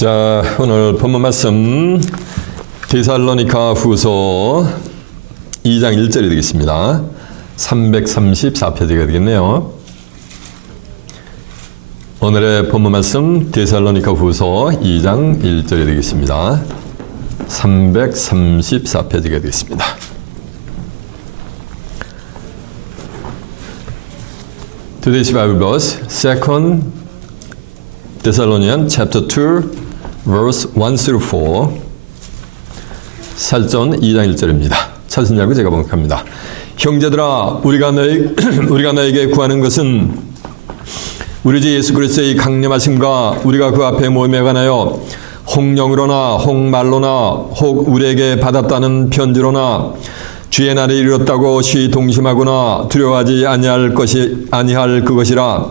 자, 오늘 본문 말씀 데살로니가 후서 2장 1절이 되겠습니다. 334페이지가 되겠네요. 오늘의 본문 말씀 데살로니가 후서 2장 1절이 되겠습니다. 334페이지가 되겠습니다. Today's Bible verse, 2 Thessalonians chapter 2, verse 1 through 4. 살전 2장 1절입니다. 찾은 자고 제가 번역합니다. 형제들아, 우리가 너에게 구하는 것은 우리 주 예수 그리스도의 강림하심과 우리가 그 앞에 모임에 관하여 혹령으로나 혹말로나 혹 우리에게 받았다는 편지로나 주의 날이 이르렀다고 시동심하거나 두려워하지 아니할 그것이라.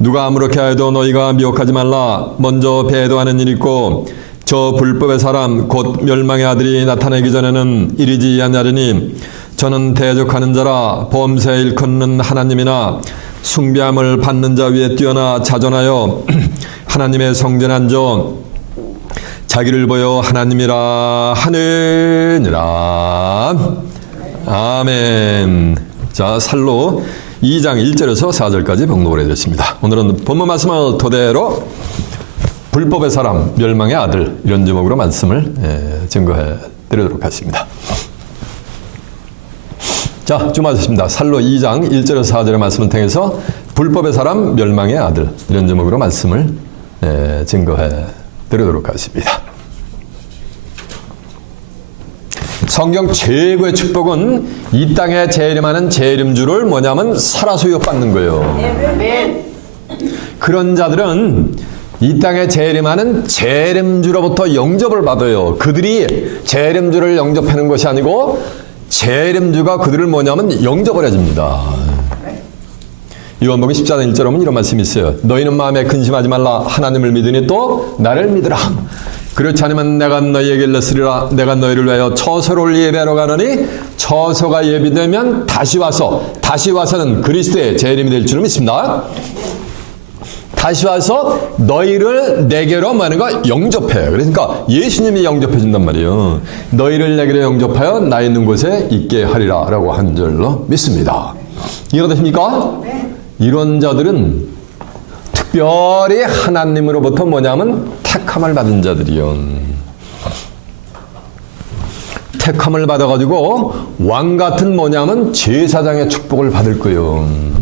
누가 아무렇게 하여도 너희가 미혹하지 말라. 먼저 배도하는 일이 있고 저 불법의 사람 곧 멸망의 아들이 나타나기 전에는 이르지 아니하리니 저는 대적하는 자라. 범죄 일컫는 하나님이나 숭배함을 받는 자 위에 뛰어나 자존하여 하나님의 성전에 앉아 자기를 보여 하나님이라 하느니라. 아멘. 자, 살로 2장 1절에서 4절까지 봉독을 해드렸습니다. 오늘은 본문 말씀을 토대로 불법의 사람, 멸망의 아들, 이런 제목으로 말씀을 증거해 드리도록 하겠습니다. 자, 주마셨습니다. 살로 2장 1절에서 4절의 말씀을 통해서 불법의 사람, 멸망의 아들, 이런 제목으로 말씀을 증거해 드리도록 하겠습니다. 성경 최고의 축복은 이 땅에 재림하는 재림주를 뭐냐면 살아서 유업받는 거예요. 그런 자들은 이 땅에 재림하는 재림주로부터 영접을 받아요. 그들이 재림주를 영접하는 것이 아니고 재림주가 그들을 뭐냐면 영접을 해줍니다. 요한복음 14장 1절에 보면 이런 말씀이 있어요. 너희는 마음에 근심하지 말라. 하나님을 믿으니 또 나를 믿으라. 그렇지 않으면 내가 너희에게 일렀으리라. 내가 너희를 위하여 처소를 예배하러 가노니 처소가 예비되면 다시 와서는 그리스도의 재림이 될 줄을 믿습니다. 다시 와서 너희를 내게로 뭐하는 거? 영접해요. 그러니까 예수님이 영접해 준단 말이에요. 너희를 내게로 영접하여 나 있는 곳에 있게 하리라 라고 한 줄로 믿습니다. 이해가 되십니까? 이런 자들은 특별히 하나님으로부터 뭐냐면 택함을 받은 자들이요. 택함을 받아가지고 왕같은 뭐냐면 제사장의 축복을 받을 거예요.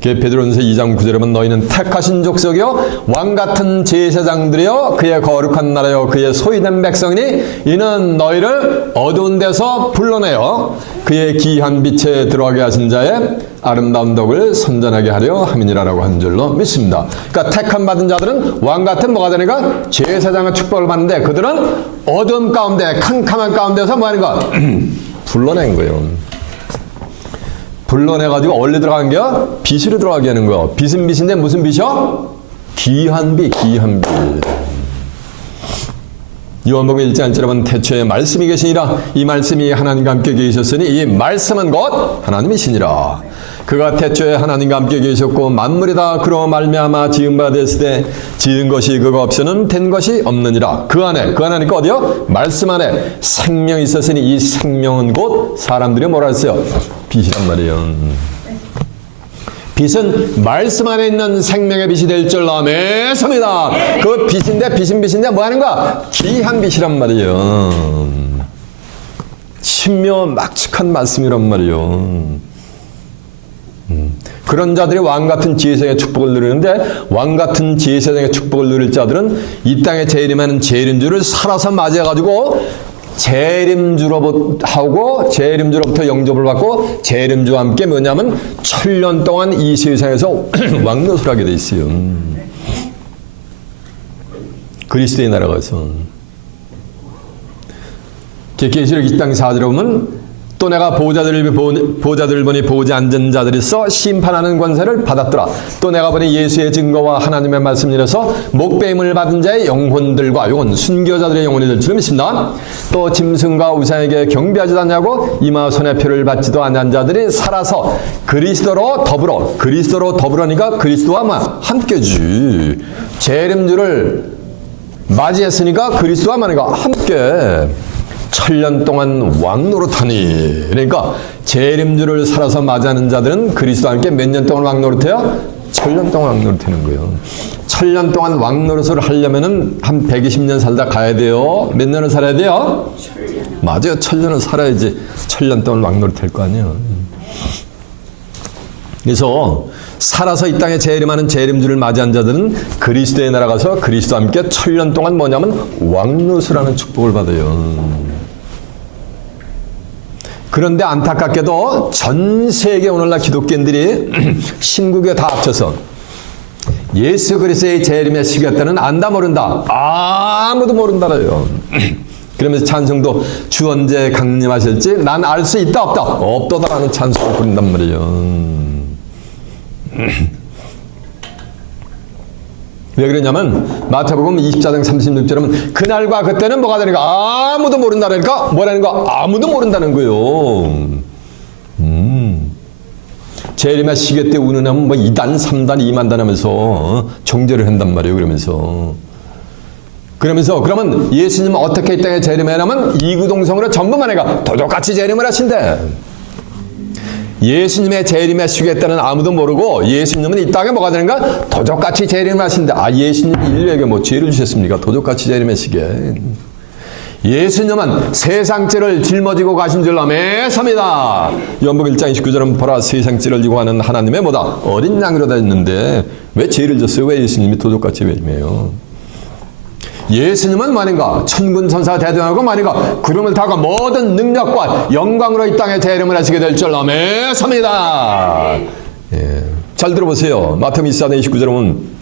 베드로전서 2장 9절에 보면 너희는 택하신 족속이요 왕같은 제사장들이요 그의 거룩한 나라요 그의 소유된 백성이니 이는 너희를 어두운 데서 불러내어 그의 귀한 빛에 들어가게 하신 자의 아름다운 덕을 선전하게 하려 함이니라라고 한 줄로 믿습니다. 그러니까 택함 받은 자들은 왕같은 뭐가 되니까 제사장의 축복을 받는데 그들은 어두움 가운데 캄캄한 가운데서 뭐하는가 불러낸 거예요. 불러내가지고 원래 들어간 게 빛으로 들어가게 하는 거예요. 빛은 빛인데 무슨 빛이요? 귀한 빛. 요한복음 1장 1절에 보면 태초에 말씀이 계시니라. 이 말씀이 하나님과 함께 계셨으니 이 말씀은 곧 하나님이시니라. 그가 태초에 하나님과 함께 계셨고 만물이 다 그로 말미암아 지은 바 됐을 때 지은 것이 그가 없이는 된 것이 없느니라. 그 안에니까 어디요? 말씀 안에 생명이 있었으니 이 생명은 곧 사람들이 뭐라 했어요? 빛이란 말이에요. 빛은 말씀 안에 있는 생명의 빛이 될 줄 믿습니다. 그 빛인데 뭐 하는 거야? 귀한 빛이란 말이에요. 신묘 막측한 말씀이란 말이에요. 그런 자들이 왕같은 지혜생의 축복을 누리는데 왕같은 지혜생의 축복을 누릴 자들은 이 땅에 재림하는 재림주를 살아서 맞이해가지고 재림주로부터 영접을 받고 재림주와 함께 뭐냐면 1000년 동안 이 세상에서 왕노릇을 하게 돼 있어요. 그리스도의 나라가서 계시록 이 땅 4절에 보면 또 내가 보호자들을 보니 보지 앉은 자들이 있어 심판하는 권세를 받았더라. 또 내가 보니 예수의 증거와 하나님의 말씀이라서 목배임을 받은 자의 영혼들과 요건 순교자들의 영혼이 될 줄 믿습니다. 또 짐승과 우상에게 경배하지도 않냐고 이마 손해표를 받지도 않은 자들이 살아서 그리스도로 더불어니까 그리스도와 함께지. 재림주를 맞이했으니까 그리스도와 만약에 함께 천년 동안 왕노릇하니. 그러니까 재림주를 살아서 맞이하는 자들은 그리스도와 함께 몇 년 동안 왕노릇해요? 천년 동안 왕노릇하는 거예요. 천년 동안 왕노릇을 하려면은 한 120년 살다 가야 돼요. 몇 년을 살아야 돼요? 맞아요. 천년을 살아야지 천년 동안 왕노릇할 거 아니에요. 그래서 살아서 이 땅에 재림하는 재림주를 맞이한 자들은 그리스도의 나라 가서 그리스도와 함께 천년 동안 뭐냐면 왕노릇을 하는 축복을 받아요. 그런데 안타깝게도 전 세계 오늘날 기독교인들이 신국에 다 합쳐서 예수 그리스도의 재림의 시기가 때는 안다 모른다. 아무도 모른다래요. 그러면서 찬송도 주 언제 강림하실지 난 알 수 있다 없다. 없도다라는 찬송을 부른단 말이에요. 왜 그러냐면 마태복음 24장 36절은 그날과 그때는 뭐가 되는가? 아무도 모른다니까? 뭐라는 거? 아무도 모른다는 거예요. 재림의 시기 때 운운하면 뭐 2단, 3단, 2만단 하면서 정죄를 한단 말이에요. 그러면서 그러면 예수님은 어떻게 이 땅에 재림하냐면 이구동성으로 전부 만해가 도적같이 재림을 하신대. 예수님의 재림의 시기에 때는 아무도 모르고 예수님은 이 땅에 뭐가 되는가? 도적같이 재림을 하신대. 아, 예수님이 인류에게 뭐 죄를 주셨습니까? 도적같이 재림의 시기에. 예수님은 세상죄를 짊어지고 가신 줄로 매섭니다. 요한복음 1장 29절은 보라 세상죄를 지고 가는 하나님의 뭐다? 어린 양으로 됐는데 왜 죄를 졌어요? 왜 예수님이 도적같이 재림해요? 예수님은 뭐하는가? 천군 천사 대동하고 뭐하는가? 구름을 타고 모든 능력과 영광으로 이 땅에 재림을 하시게 될 줄로 매섭니다. 예. 잘 들어보세요. 마태복음 24장 29절에 보면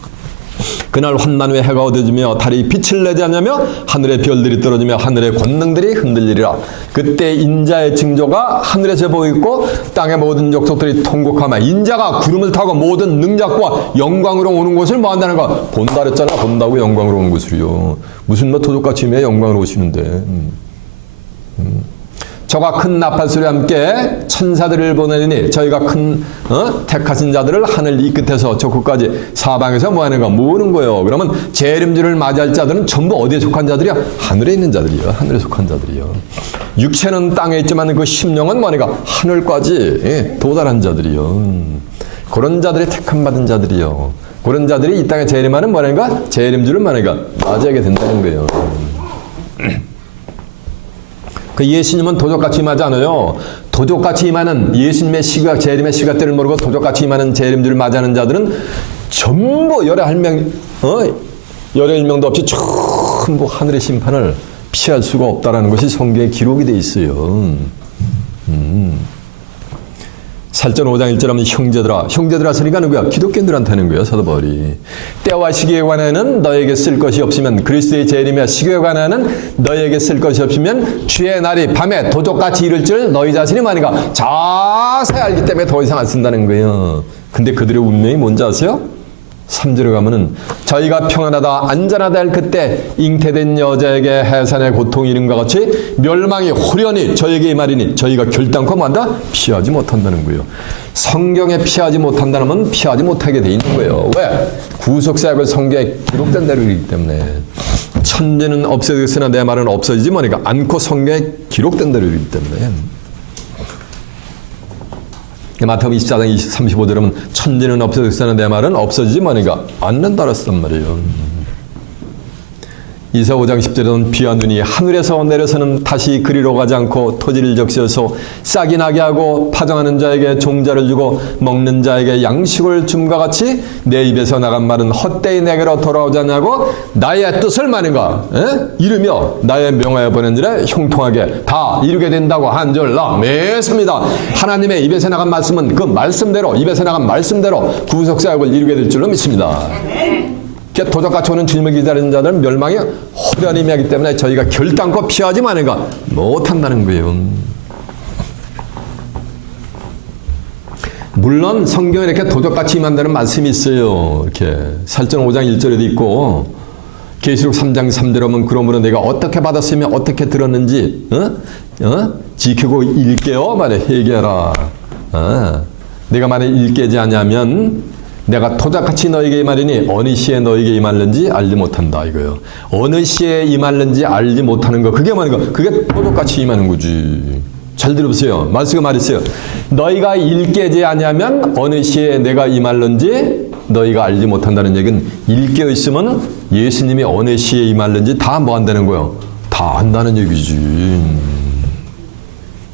그날 환난 후에 해가 어두워지며 달이 빛을 내지 않냐며 하늘의 별들이 떨어지며 하늘의 권능들이 흔들리리라. 그때 인자의 징조가 하늘에서 보이고 땅의 모든 족속들이 통곡하며 인자가 구름을 타고 모든 능력과 영광으로 오는 곳을 뭐 한다는 거야? 본다 그랬잖아. 본다고 영광으로 오는 곳을요. 무슨 뭐 도둑같이 왜 영광으로 오시는데. 저가 큰 나팔소리와 함께 천사들을 보내니 저희가 큰 택하신 자들을 하늘 이 끝에서 저 끝까지 사방에서 뭐하는가 모으는 거예요. 그러면 재림주를 맞이할 자들은 전부 어디에 속한 자들이야? 하늘에 있는 자들이요. 하늘에 속한 자들이요. 육체는 땅에 있지만 그 심령은 뭐하는가? 하늘까지 도달한 자들이요. 그런 자들이 택함 받은 자들이요. 그런 자들이 이 땅에 재림하는 뭐하는가? 재림주를 뭐하는가? 맞이하게 된다는 거예요. 그 예수님은 도적같이 임하지 않아요. 도적같이 임하는 예수님의 시각, 재림의 시간대를 모르고 도적같이 임하는 재림주를 맞이하는 자들은 전부 열의 일명도 없이 전부 하늘의 심판을 피할 수가 없다라는 것이 성경에 기록이 되어 있어요. 살전 5장 1절 하면 형제들아 쓰니까 누구야? 기독교인들한테 하는 거예요. 사도 바울이. 때와 시기에 관하여는 너에게 쓸 것이 없으면 그리스도의 재림의 시기에 관하여는 너에게 쓸 것이 없으면 주의 날이 밤에 도적같이 이를 줄 너희 자신이 많으니까 자세히 알기 때문에 더 이상 안 쓴다는 거예요. 근데 그들의 운명이 뭔지 아세요? 3절에 가면은 저희가 평안하다 안전하다 할 그때 잉태된 여자에게 해산의 고통이 이름과 같이 멸망이 호련히 저에게 임하리니 저희가 결단코 뭐한다? 피하지 못한다는 거예요. 성경에 피하지 못한다는 건 피하지 못하게 돼 있는 거예요. 왜? 구속사역을 성경에 기록된 대로이기 때문에. 천지는 없어졌으나 내 말은 없어지지 뭐니까 않고 성경에 기록된 대로이기 때문에. 마태복음 24장 35절은 천지는 없어졌으나 내 말은 없어지지 뭐니까 않는다 그랬단 말이에요. 이사 5장 10절에는 비와 눈이 하늘에서 내려서는 다시 그리로 가지 않고 토지를 적셔서 싹이 나게 하고 파종하는 자에게 종자를 주고 먹는 자에게 양식을 줌과 같이 내 입에서 나간 말은 헛되이 내게로 돌아오지 않냐고 나의 뜻을 마는가 이르며 나의 명하여 보낸 일에 형통하게 다 이루게 된다고 한 줄로 매섭니다. 하나님의 입에서 나간 말씀은 그 말씀대로 입에서 나간 말씀대로 구속사역을 이루게 될 줄로 믿습니다. 도적같이 오는 주님을 기다리는 자들은 멸망이 호련히 임하기 때문에 저희가 결단코 피하지 마는가 못한다는 거예요. 물론 성경에 이렇게 도적같이 임한다는 말씀이 있어요. 이렇게 살전 5장 1절에도 있고 계시록 3장 3절에 보면 그러므로 내가 어떻게 받았으며 어떻게 들었는지 지키고 읽게요. 말해 회개하라. 내가 만약 읽게지 않냐면 내가 토작같이 너에게 임하리니 어느 시에 너에게 임할는지 알지 못한다 이거요. 어느 시에 임할는지 알지 못하는 거 그게 뭐는 거? 그게 토작같이 임하는 거지. 잘 들어보세요. 말씀가 말했어요. 너희가 일깨지 아니하면 어느 시에 내가 임할는지 너희가 알지 못한다는 얘기는 일깨어 있으면 예수님이 어느 시에 임할는지 다 뭐 한다는 거예요? 다 안다는 얘기지.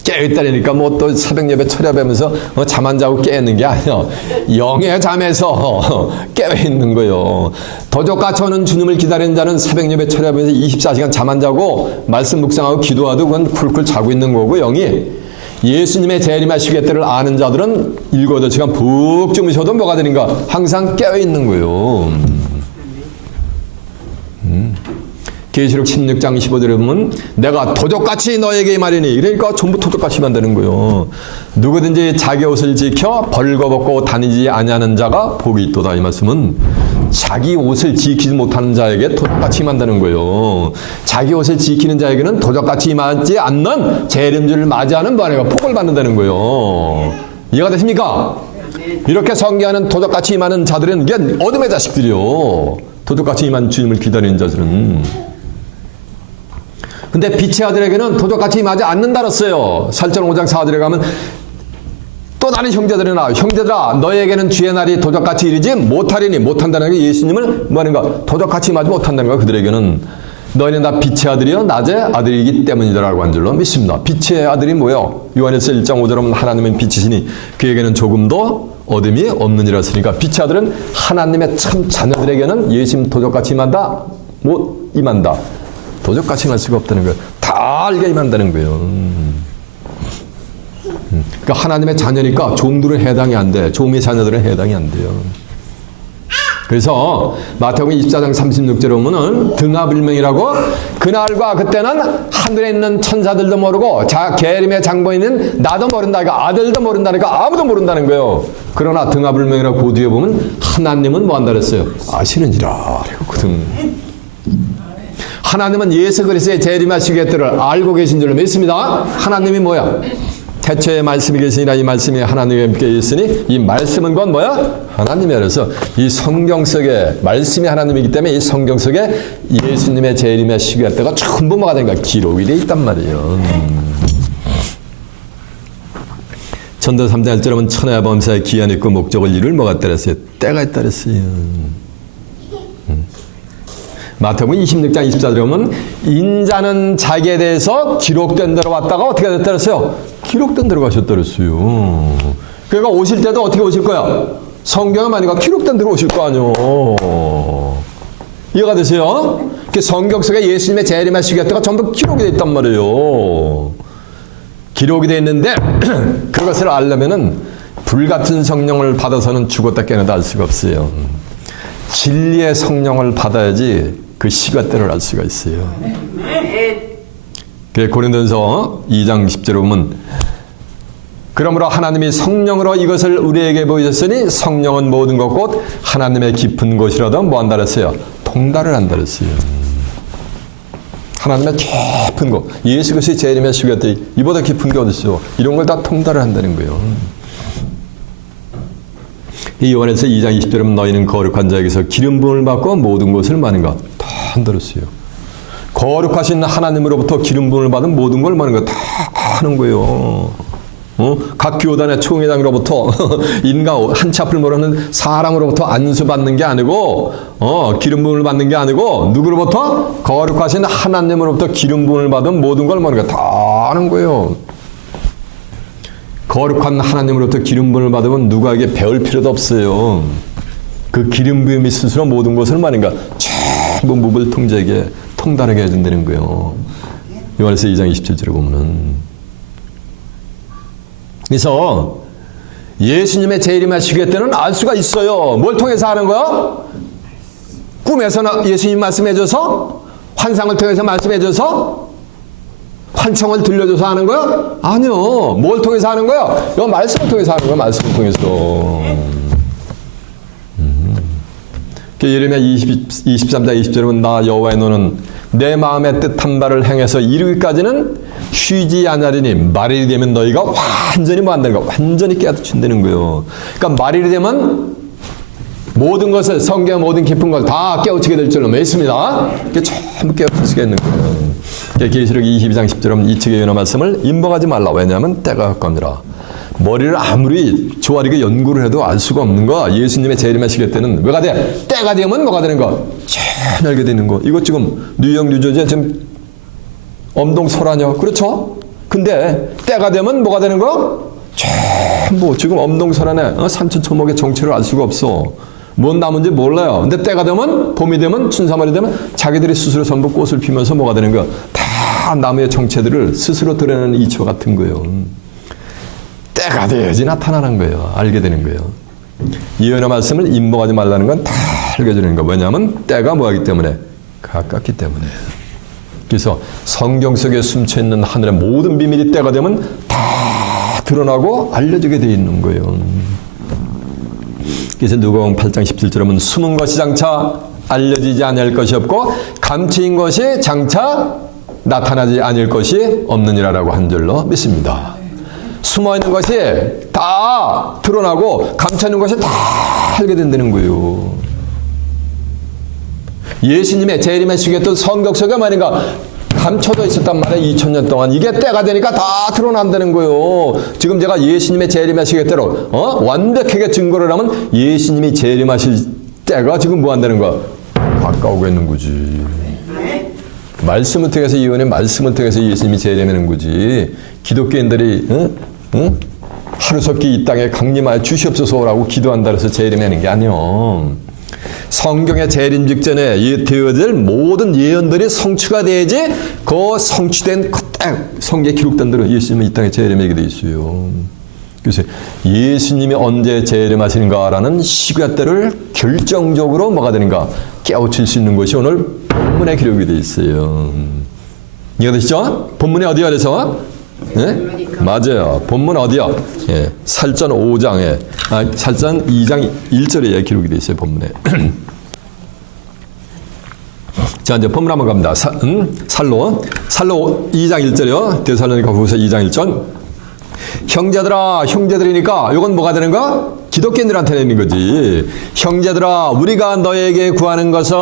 깨어있다니까 뭐 또 새벽 예배 철야하면서 잠 안 자고 깨있는 게 아니야. 영의 잠에서 깨어있는 거요. 도적같이 오는 주님을 기다리는 자는 새벽 예배 철야하면서 24시간 잠 안 자고 말씀 묵상하고 기도하도 그건 쿨쿨 자고 있는 거고, 영이 예수님의 재림하시기 때를 아는 자들은 7, 8시간 푹 주무셔도 뭐가 되는가? 항상 깨어있는 거요. 계시록 16장 15절에 보면 내가 도적같이 너에게 말이니, 그러니까 전부 도적같이 만드는 거예요. 누구든지 자기 옷을 지켜 벌거벗고 다니지 아니하는 자가 복이 있도다. 이 말씀은 자기 옷을 지키지 못하는 자에게 도적같이 만드는 거예요. 자기 옷을 지키는 자에게는 도적같이 임하지 않는 재림주를 맞이하는 바람에 복을 받는다는 거예요. 이해가 되십니까? 이렇게 성기하는 도적같이 임하는 자들은 이게 어둠의 자식들이요. 도적같이 임한 주님을 기다리는 자들은. 근데 빛의 아들에게는 도적같이 임하지 않는다 그랬어요. 살전 5장 4절에 가면 또 다른 형제들아 너에게는 주의 날이 도적같이 이르지 못하리니, 못한다는 게 예수님을 뭐하는가? 도적같이 임하지 못한다는 거야. 그들에게는 너희는 다 빛의 아들이요 낮의 아들이기 때문이다라고 한 줄로 믿습니다. 빛의 아들이 뭐예요? 요한일서 1장 5절에 보면 하나님은 빛이시니 그에게는 조금도 어둠이 없느니라 했으니까 빛의 아들은 하나님의 참 자녀들에게는 예수님 도적같이 임한다? 못 임한다. 도적같이 할 수가 없다는 거예요. 다 알게 임한다는 거예요. 그러니까 하나님의 자녀니까 종들은 해당이 안 돼. 종의 자녀들은 해당이 안 돼요. 그래서 마태복음 24장 36절에 보면은 등하불명이라고, 그날과 그때는 하늘에 있는 천사들도 모르고 계림의 장본인은 나도 모른다니까, 아들도 모른다니까, 아무도 모른다는 거예요. 그러나 등하불명이라고 그 뒤에 보면 하나님은 뭐 한다 그랬어요? 아시느니라 그랬거든. 하나님은 예수 그리스도의 재림하시기 때를 알고 계신 줄로 믿습니다. 하나님이 뭐야? 태초에 말씀이 계시니라. 이 말씀이 하나님과 함께 있으니 이 말씀은 건 뭐야? 하나님이야. 그래서 이 성경 속에 말씀이 하나님이기 때문에 이 성경 속에 예수님의 재림하시기 때가 전부 뭐가 된가? 기록이 돼 있단 말이에요. 전도 3장 1절에 보면 천하야 범사의 기한 있고 목적을 이룰 뭐가 따랐어요? 때가 있다 그랬어요. 마태복음 26장 24절에 보면 인자는 자기에 대해서 기록된 대로 왔다가 어떻게 됐다 그랬어요? 기록된 대로 가셨다 그랬어요. 그러니까 오실 때도 어떻게 오실 거야? 성경에 많으니까 기록된 대로 오실 거 아니에요. 이해가 되세요? 성경 속에 예수님의 재림하시기 때가 전부 기록이 돼 있단 말이에요. 기록이 돼 있는데 그것을 알려면은 불같은 성령을 받아서는 죽었다 깨어나다 알 수가 없어요. 진리의 성령을 받아야지 그 시간대를 알 수가 있어요. 고린도전서 2장 10절에 보면 그러므로 하나님이 성령으로 이것을 우리에게 보이셨으니 성령은 모든 것 곧 하나님의 깊은 곳이라도 뭐 한다 그랬어요? 통달을 한다 그랬어요. 하나님의 깊은 곳. 예수 그리스도의 재림하시기 때 이보다 깊은 게 어디 있어? 이런 걸 다 통달을 한다는 거예요. 이 요한에서 2장 20절에 보면 너희는 거룩한 자에게서 기름 부음을 받고 모든 것을 마는가? 다 한다랬어요. 거룩하신 하나님으로부터 기름 부음을 받은 모든 걸 마는 거 다 하는 거예요. 각 교단의 총회장으로부터 인간 한치 앞을 모르는 사람으로부터 안수받는 게 아니고 기름 부음을 받는 게 아니고 누구로부터? 거룩하신 하나님으로부터 기름 부음을 받은 모든 걸 마는 거 다 하는 거예요. 거룩한 하나님으로부터 기름 부음을 받으면 누구에게 배울 필요도 없어요. 그 기름 부음이 스스로 모든 것을 말인가 전부 무불통제하게 통달하게 해준다는 거예요. 요한에서 2장 27절에 보면은. 그래서 예수님의 재림하시기 때는 알 수가 있어요. 뭘 통해서 하는 거야? 꿈에서 예수님 말씀해줘서? 환상을 통해서 말씀해줘서? 환청을 들려줘서 하는 거야? 아니요. 뭘 통해서 하는 거야? 이거 말씀을 통해서 하는 거야. 말씀을 통해서. 예레미야 23장 20절에 보면 나 여호와의 노는 내 마음의 뜻한 바를 행해서 이루기까지는 쉬지 않으리니 말일이 되면 너희가 완전히 뭐 한다는 거야? 완전히 깨닫춘다는 거예요. 그러니까 말일이 되면 모든 것을 성경의 모든 깊은 걸 다 깨우치게 될 줄로 믿습니다. 이게 전부 깨우칠 수가 있는 거예요. 계시록 22장 10절은 이측에 연한 말씀을 임봉하지 말라. 왜냐하면 때가 가까우니라. 머리를 아무리 조아리게 연구를 해도 알 수가 없는 거. 예수님의 재림하시게 때는 왜가 돼? 때가 되면 뭐가 되는 거? 참 알게 되는 거. 이거 지금 뉴욕 뉴저지에 지금 엄동설하냐? 그렇죠? 근데 때가 되면 뭐가 되는 거? 전부 지금 엄동설하네. 산천초목의 정체를 알 수가 없어. 뭔 나무인지 몰라요. 근데 때가 되면, 봄이 되면, 춘삼월이 되면 자기들이 스스로 전부 꽃을 피면서 뭐가 되는 거야? 다 나무의 정체들을 스스로 드러내는 이치와 같은 거예요. 때가 돼야지 나타나는 거예요. 알게 되는 거예요. 예언의 말씀을 임봉하지 말라는 건 다 알게 되는 거예요. 왜냐하면 때가 뭐하기 때문에? 가깝기 때문에. 그래서 성경 속에 숨쳐있는 하늘의 모든 비밀이 때가 되면 다 드러나고 알려지게 돼 있는 거예요. 그래서 누가복음 8장 17절에 보면 숨은 것이 장차 알려지지 아니할 것이 없고 감추인 것이 장차 나타나지 아니할 것이 없느니라라고 한 줄로 믿습니다. 숨어있는 것이 다 드러나고 감춰있는 것이 다 알게 된다는 거예요. 예수님의 재림하시게 했던 성경 속에 말인가 감춰져 있었단 말이에요. 2000년 동안. 이게 때가 되니까 다 드러난다는 거예요. 지금 제가 예수님의 재림하시게 때로 완벽하게 증거를 하면 예수님이 재림하실 때가 지금 뭐 한다는 거야? 가까우고 있는 거지. 말씀을 통해서 예언의 말씀을 통해서 예수님이 재림하는 거지. 기독교인들이 하루속히 이 땅에 강림하여 주시옵소서라고 기도한다 해서 재림하는 게 아니요. 성경의 재림 직전에 되어질 모든 예언들이 성취가 돼야지 그 성취된 딱 성경에 기록된 대로 예수님은 이 땅에 재림하게 돼 있어요. 그래서 예수님이 언제 재림하시는가라는 시간대를 결정적으로 뭐가 되는가 깨우칠 수 있는 것이 오늘 본문에 기록이 돼 있어요. 이해가 되시죠? 본문이 어디야 그래서? 네? 맞아요. 본문 어디야? 예, 살전 5장에 살전 2장 1절에 기록이 되어 있어요. 본문에. 자 이제 본문 한번 갑니다. 살로 2장 1절이요. 데살로니가후서 2장 1절. 형제들이니까 이건 뭐가 되는 거야? 기독교인들한테 내는 거지. 형제들아 우리가 너에게 구하는 것은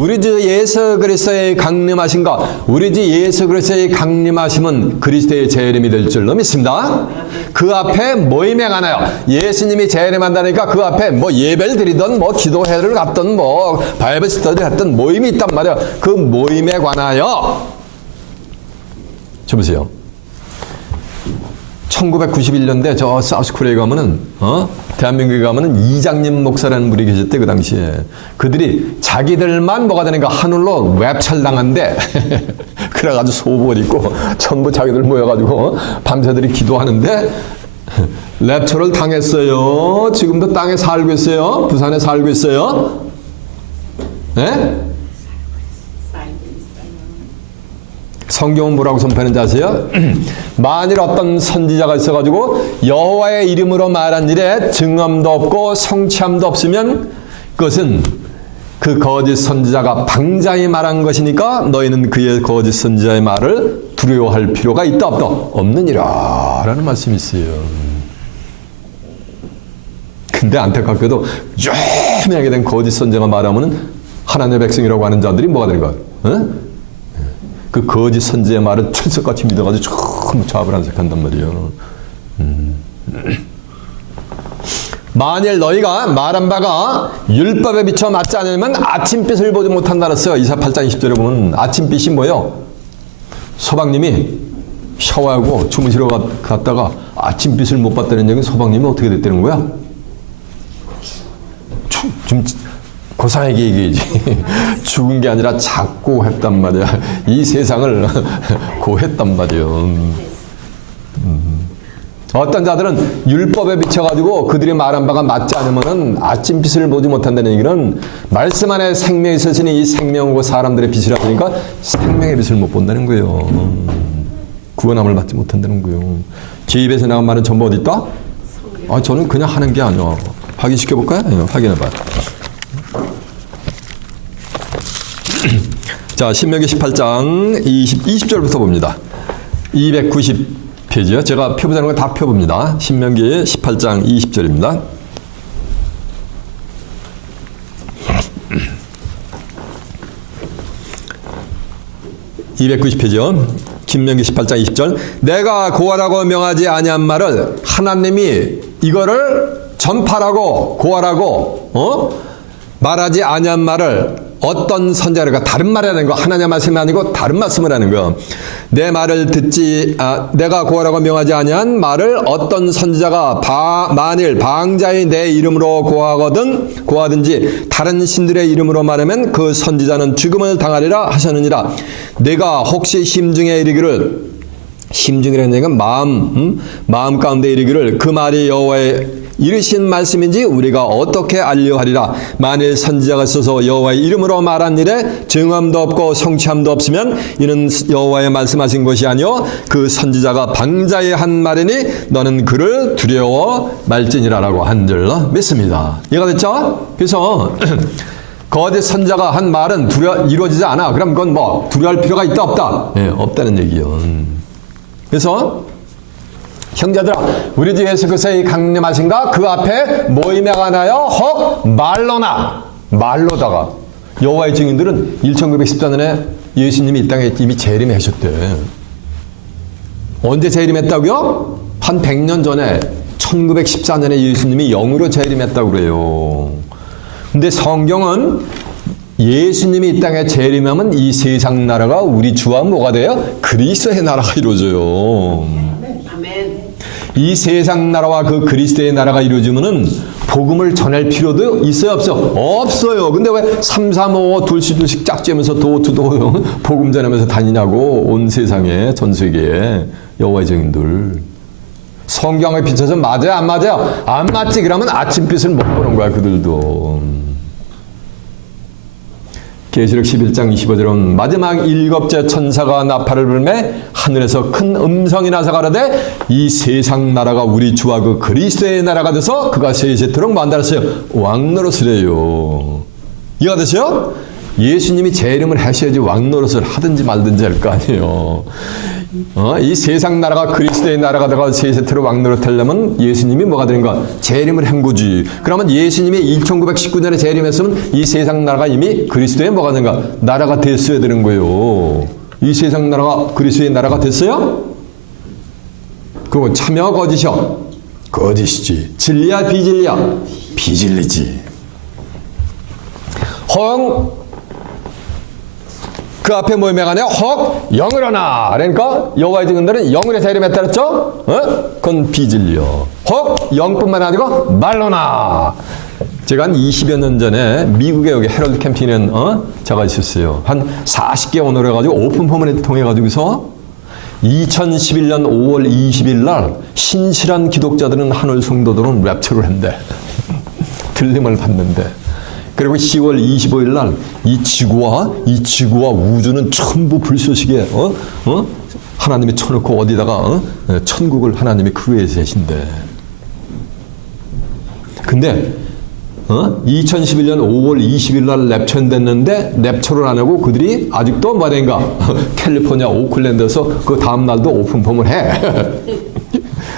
우리 주 예수 그리스도의 강림하심과 우리 주 예수 그리스도의 강림하심은 그리스도의 재림이 될 줄로 믿습니다. 그 앞에 모임에 가나요? 예수님이 재림한다니까 그 앞에 뭐 예배를 드리던 뭐 기도회를 갔던 뭐 바이블 스터디를 했던 모임이 있단 말이야. 그 모임에 관하여 저 보세요. 1991년대 저 사우스코리아에 가면은 대한민국에 가면은 이장님 목사라는 분이 계셨대. 그 당시에 그들이 자기들만 뭐가 되는가 하늘로 웹찰당한데 그래가지고 소복을 입고 전부 자기들 모여가지고 밤새들이 기도하는데 랩처를 당했어요. 지금도 땅에 살고 있어요. 부산에 살고 있어요. 네? 성경은 뭐라고 선포하는지 아세요? 만일 어떤 선지자가 있어가지고 여호와의 이름으로 말한 일에 증언도 없고 성취함도 없으면 그것은 그 거짓 선지자가 방장이 말한 것이니까 너희는 그의 거짓 선지자의 말을 두려워할 필요가 있다 없다? 없느니라 라는 말씀이 있어요. 근데 안타깝게도 유명하게 된 거짓 선지자가 말하면 하나님의 백성이라고 하는 자들이 뭐가 되는 거야? 그 거짓 선지의 말을 철석같이 믿어가지고 전부 좌불안석한단 말이에요. 만일 너희가 말한 바가 율법에 비춰 맞지 않으면 아침빛을 보지 못한다 그랬어요. 이사 8장 20절에 보면 아침빛이 뭐예요? 소방님이 샤워하고 주무시러 갔다가 아침빛을 못 봤다는 얘기는 소방님이 어떻게 됐다는 거야? 좀 고상하게 얘기하지. 죽은 게 아니라 작고 했단 말이야. 이 세상을 고했단 말이야. 어떤 자들은 율법에 비춰가지고 그들이 말한 바가 맞지 않으면은 아침빛을 보지 못한다는 얘기는 말씀 안에 생명이 있으시니 이 생명과 사람들의 빛이라 보니까 생명의 빛을 못 본다는 거예요. 구원함을 받지 못한다는 거예요. 제 입에서 나온 말은 전부 어디 있다? 저는 그냥 하는 게 아니야. 확인시켜볼까요? 네, 확인해봐요. 자, 신명기 18장 20절부터 봅니다. 290페이지요. 제가 펴보자는 걸 다 펴봅니다. 신명기 18장 20절입니다. 290페이지요. 김명기 18장 20절. 내가 고하라고 명하지 아니한 말을 하나님이 이거를 전파라고 고하라고 말하지 아니한 말을 어떤 선자가 다른 말이라는 거, 하나님의 말씀이 아니고 다른 말씀을 하는 거. 내 말을 내가 고하라고 명하지 아니한 말을 어떤 선지자가 만일 방자의 내 이름으로 고하든지 다른 신들의 이름으로 말하면 그 선지자는 죽음을 당하리라 하셨느니라. 내가 혹시 심중에 이르기를, 심중이라는 얘기는 마음 가운데 이르기를 그 말이 여호와의 이르신 말씀인지 우리가 어떻게 알려하리라. 만일 선지자가 있어서 여호와의 이름으로 말한 일에 증언도 없고 성취함도 없으면 이는 여호와의 말씀하신 것이 아니요 그 선지자가 방자에 한 말이니 너는 그를 두려워 말지니라라고 한 줄 믿습니다. 이해가 됐죠? 그래서 거짓 선지자가 한 말은 이루어지지 않아. 그럼 그건 뭐 두려워할 필요가 있다 없다? 예, 없다는 얘기요. 그래서 형제들아, 우리 주 예수 그리스도의 강림하신가 그 앞에 모임에 가나요? 혹 말로다가 여호와의 증인들은 1914년에 예수님이 이 땅에 이미 재림하셨대. 언제 재림했다고요? 한 100년 전에 1914년에 예수님이 영으로 재림했다고 그래요. 근데 성경은 예수님이 이 땅에 재림하면 이 세상 나라가 우리 주와 뭐가 돼요? 그리스도의 나라가 이루어져요. 이 세상 나라와 그 그리스도의 나라가 이루어지면은 복음을 전할 필요도 있어요, 없어요? 없어요. 근데 왜 3, 3, 5, 둘씩 짝지면서 도어투도 복음 전하면서 다니냐고. 온 세상에, 전 세계에 여호와의 증인들. 성경에 비춰서 맞아요, 안 맞아요? 안 맞지? 그러면 아침빛을 못 보는 거야, 그들도. 계시록 11장 25절은 마지막 7째 천사가 나팔을 불매 하늘에서 큰 음성이 나서 가로되 이 세상 나라가 우리 주와 그 그리스도의 나라가 돼서 그가 세세토록 만들었어요. 왕노릇이래요. 이해가 되세요? 예수님이 재림을 하셔야지 왕노릇을 하든지 말든지 할 거 아니에요. 이 세상 나라가 그리스도의 나라가 되고 세세토록 왕노릇 하려면 예수님이 뭐가 되는가? 재림을 한 거지. 그러면 예수님이 1919년에 재림했으면 이 세상 나라가 이미 그리스도의 뭐가 되는가? 나라가 됐어야 되는 거예요. 이 세상 나라가 그리스도의 나라가 됐어요? 그건 참여 거짓이요? 거짓이지. 진리야 비진리야? 비진리지. 그 앞에 모임에 가네. 혹 영으로나. 그러니까 여호와의 증인들은 영으로 재림했다 그랬죠? 그건 비진리요. 혹 영뿐만 아니고 말로나. 제가 한 20여 년 전에 미국에 여기 헤럴드 캠핑이라는 자가 있었어요. 한 40개 언어로 해가지고 오픈 포맷을 통해 가지고서 2011년 5월 20일 날 신실한 기독자들은 하늘 성도들은 랩처를 한대. 들림을 받는데. 그리고 10월 25일 날 이 지구와 우주는 전부 불쏘시개 하나님이 쳐놓고 어디다가 천국을 하나님이 그 위에 계신데. 근데 2011년 5월 20일 날 랩처 됐는데 랩처를 안 하고 그들이 아직도 뭐인가 캘리포니아 오클랜드에서 그 다음 날도 오픈폼을 해.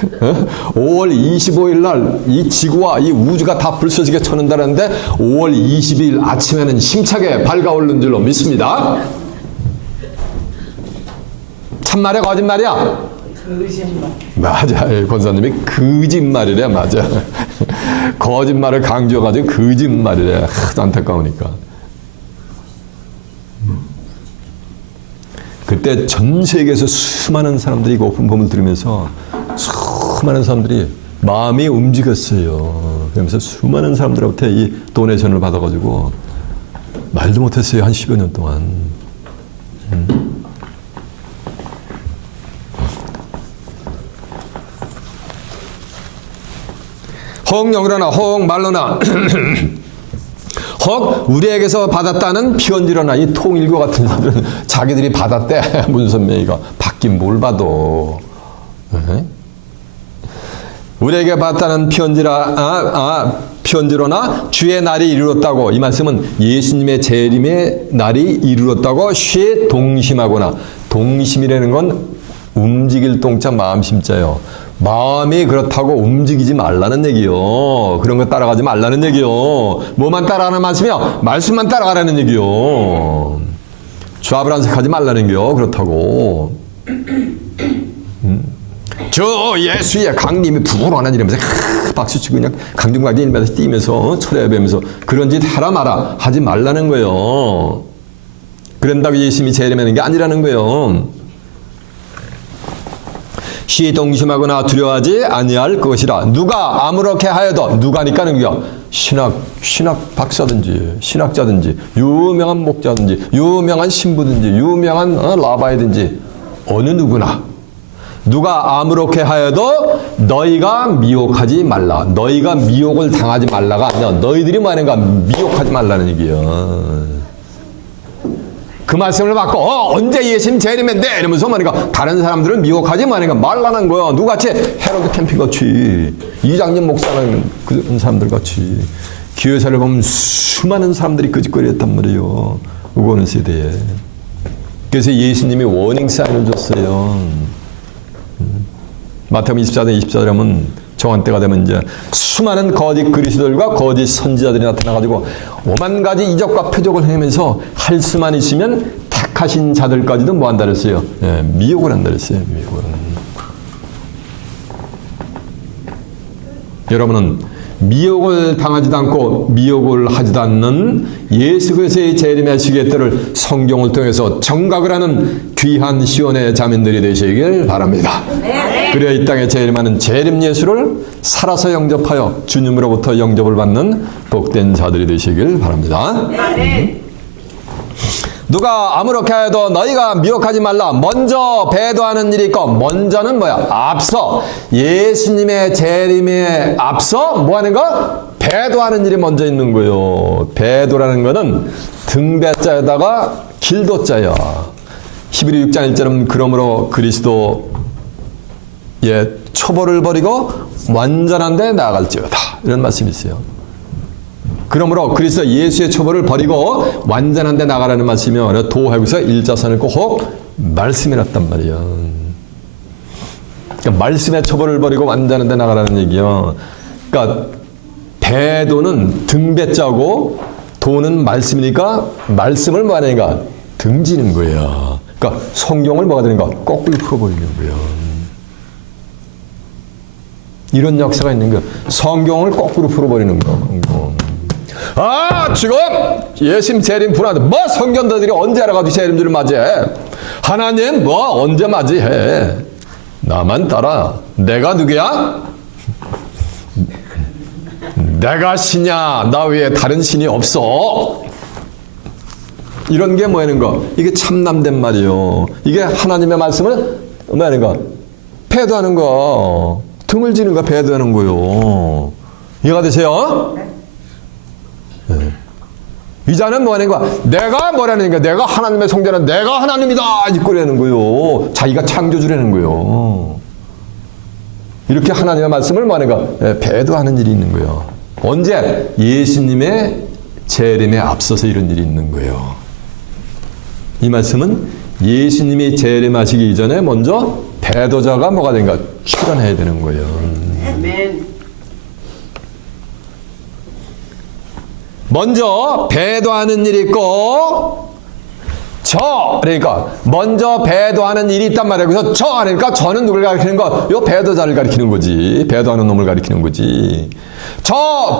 5월 25일 날 이 지구와 이 우주가 다 불쏘시개 쳐낸다는데 5월 22일 아침에는 힘차게 밝아오른 줄로 믿습니다. 참말이야 거짓말이야? 거짓말. 맞아. 권사님이 거짓말이래. 맞아. 거짓말을 강조해가지고 거짓말이래. 하도 안타까우니까. 그때 전 세계에서 수많은 사람들이 그 오픈폼을 들으면서 수많은 사람들이 마음이 움직였어요. 그러면서 수많은 사람들한테 이 도네이션을 받아가지고 말도 못했어요. 한 10여 년 동안. 혹 영으로나 혹 말로나 혹 우리에게서 받았다는 피언지로나. 이 통일교 같은 사람들은 자기들이 받았대. 문선명이가 받긴 뭘 받아. 우리에게 받았다는 피언지로나 주의 날이 이르렀다고. 이 말씀은 예수님의 재림의 날이 이르렀다고 쉬 동심하거나. 동심이라는 건 움직일 동자 마음심자예요. 마음이 그렇다고 움직이지 말라는 얘기요. 그런 거 따라가지 말라는 얘기요. 뭐만 따라가는 말씀이요? 말씀만 따라가라는 얘기요. 좌불안석하지 말라는 게요. 그렇다고. 저 예수의 강림이 부활하는 이러면서 박수치고 그냥 강중강진 일면서 뛰면서 쳐다보면서 그런 짓 하라 마라 하지 말라는 거예요. 그런다고 예수님이 재림하는 게 아니라는 거예요. 시동심하거나 두려워하지 아니할 것이라. 누가 아무렇게 하여도 누가니까는 그요. 신학 박사든지 신학자든지 유명한 목자든지 유명한 신부든지 유명한 라바이든지 어느 누구나 누가 아무렇게 하여도 너희가 미혹하지 말라. 너희가 미혹을 당하지 말라가 아니라 너희들이 뭐 하는가 미혹하지 말라는 얘기예요. 그 말씀을 받고 언제 예수님 재림인데 이러면서 말이니까 다른 사람들은 미혹하지 말라는 거야. 누구같이 헤로드 캠핑같이 이장님 목사는 그런 사람들 같이 교회사를 보면 수많은 사람들이 끄집거렸단 말이에요. 우고는 세대에. 그래서 예수님이 워닝 사인을 줬어요. 마태복음 24장 24절에 하면 정한 때가 되면 이제 수많은 거짓 그리스도들과 거짓 선지자들이 나타나가지고 오만 가지 이적과 표적을 행하면서 할 수만 있으면 택하신 자들까지도 뭐 한다 그랬어요? 예, 미혹을 한다 그랬어요. 미혹을. 여러분은 미혹을 당하지도 않고 미혹을 하지도 않는 예수 그리스도의 재림의 시계때를 성경을 통해서 정각을 하는 귀한 시온의 자민들이 되시길 바랍니다. 그래야 이 땅에 재림하는 재림 예수를 살아서 영접하여 주님으로부터 영접을 받는 복된 자들이 되시길 바랍니다. 누가 아무렇게 해도 너희가 미혹하지 말라. 먼저 배도하는 일이 있고, 먼저는 뭐야? 앞서 예수님의 재림에 앞서 뭐 하는 거? 배도하는 일이 먼저 있는 거예요. 배도라는 거는 등배자에다가 길도자야. 히브리 6장 1절은 그러므로 그리스도의 초보를 버리고 완전한 데 나아갈지어다. 이런 말씀이 있어요. 그러므로 그리스도 예수의 초보를 버리고 완전한 데 나가라는 말씀이요. 도하고서 일자선을 꼭 말씀해놨단 말이야. 그러니까 말씀의 초보를 버리고 완전한 데 나가라는 얘기요. 그러니까 배도는 등배자고 도는 말씀이니까 말씀을 뭐 하는가? 등지는 거야. 그러니까 성경을 뭐가 되는가? 거꾸로 풀어버리는 거야. 이런 역사가 있는 거야. 성경을 거꾸로 풀어버리는 거. 지금 예수님 재림 불안한데 뭐 성견자들이 언제 알아가지고 재림주를 맞이해? 하나님 뭐 언제 맞이해? 나만 따라. 내가 누구야? 내가 신이야. 나 외에 다른 신이 없어. 이런 게 뭐하는 거? 이게 참남된 말이요. 이게 하나님의 말씀을 뭐하는 거? 배도하는 거. 등을 지는 거 배도하는 거요. 이해가 되세요? 네. 이자는 뭐 하는 거야? 내가 뭐라는 거야? 내가 하나님의 성자는 내가 하나님이다! 이거라는 거요. 자기가 창조주라는 거요. 이렇게 하나님의 말씀을 뭐 하는 거야? 배도하는 일이 있는 거예요. 언제? 예수님의 재림에 앞서서 이런 일이 있는 거예요. 이 말씀은 예수님이 재림하시기 이전에 먼저 배도자가 뭐가 된가? 출현해야 되는 거예요. 아멘. 먼저 배도하는 일이 있고 그러니까 먼저 배도하는 일이 있단 말이에요. 그래서 그러니까 저는 누굴 가리키는 거? 요 배도자를 가리키는 거지. 배도하는 놈을 가리키는 거지.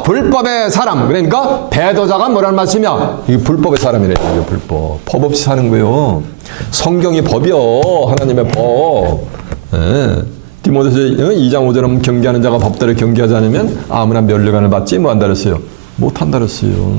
불법의 사람. 그러니까 배도자가 뭐라는 말씀이야? 이게 불법의 사람이래. 이게 불법. 법 없이 사는 거예요. 성경이 법이요. 하나님의 법. 네. 디모데서 2장 5절은 경계하는 자가 법대로 경계하지 않으면 아무나 멸류관을 받지 뭐한다 그랬어요? 못한다 그랬어요.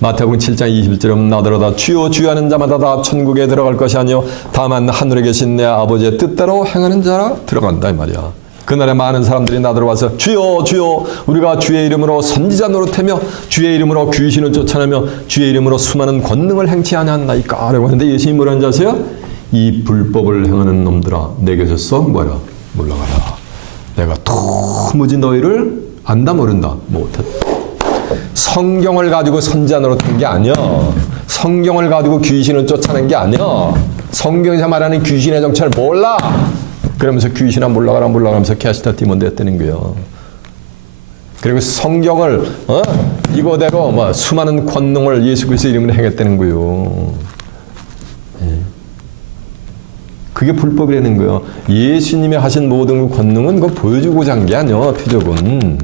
마태복음 7장 21절은 나더러다 주여 주여 하는 자마다 다 천국에 들어갈 것이 아니요 다만 하늘에 계신 내 아버지의 뜻대로 행하는 자라 들어간다 이 말이야. 그날에 많은 사람들이 나더러 와서 주여 주여 우리가 주의 이름으로 선지자 노릇하며 주의 이름으로 귀신을 쫓아내며 주의 이름으로 수많은 권능을 행치 아니하나이까 라고 하는데 예수님이 뭐라는 줄 아세요? 이 불법을 행하는 놈들아 내게서 뭐라 물러가라. 내가 도무지 너희를 안다 모른다 못했다. 성경을 가지고 선지자 노릇한 게 아니야. 성경을 가지고 귀신을 쫓아낸 게 아니야. 성경에서 말하는 귀신의 정체를 몰라. 그러면서 귀신아 물러가라 물러가면서 캐스터 디몬 됐다는 거예요. 그리고 성경을 이거대로 뭐 수많은 권능을 예수 그리스도 이름으로 행했다는 거요. 예. 그게 불법이라는 거예요. 예수님이 하신 모든 권능은 그거 보여주고자 한 게 아니야. 표적은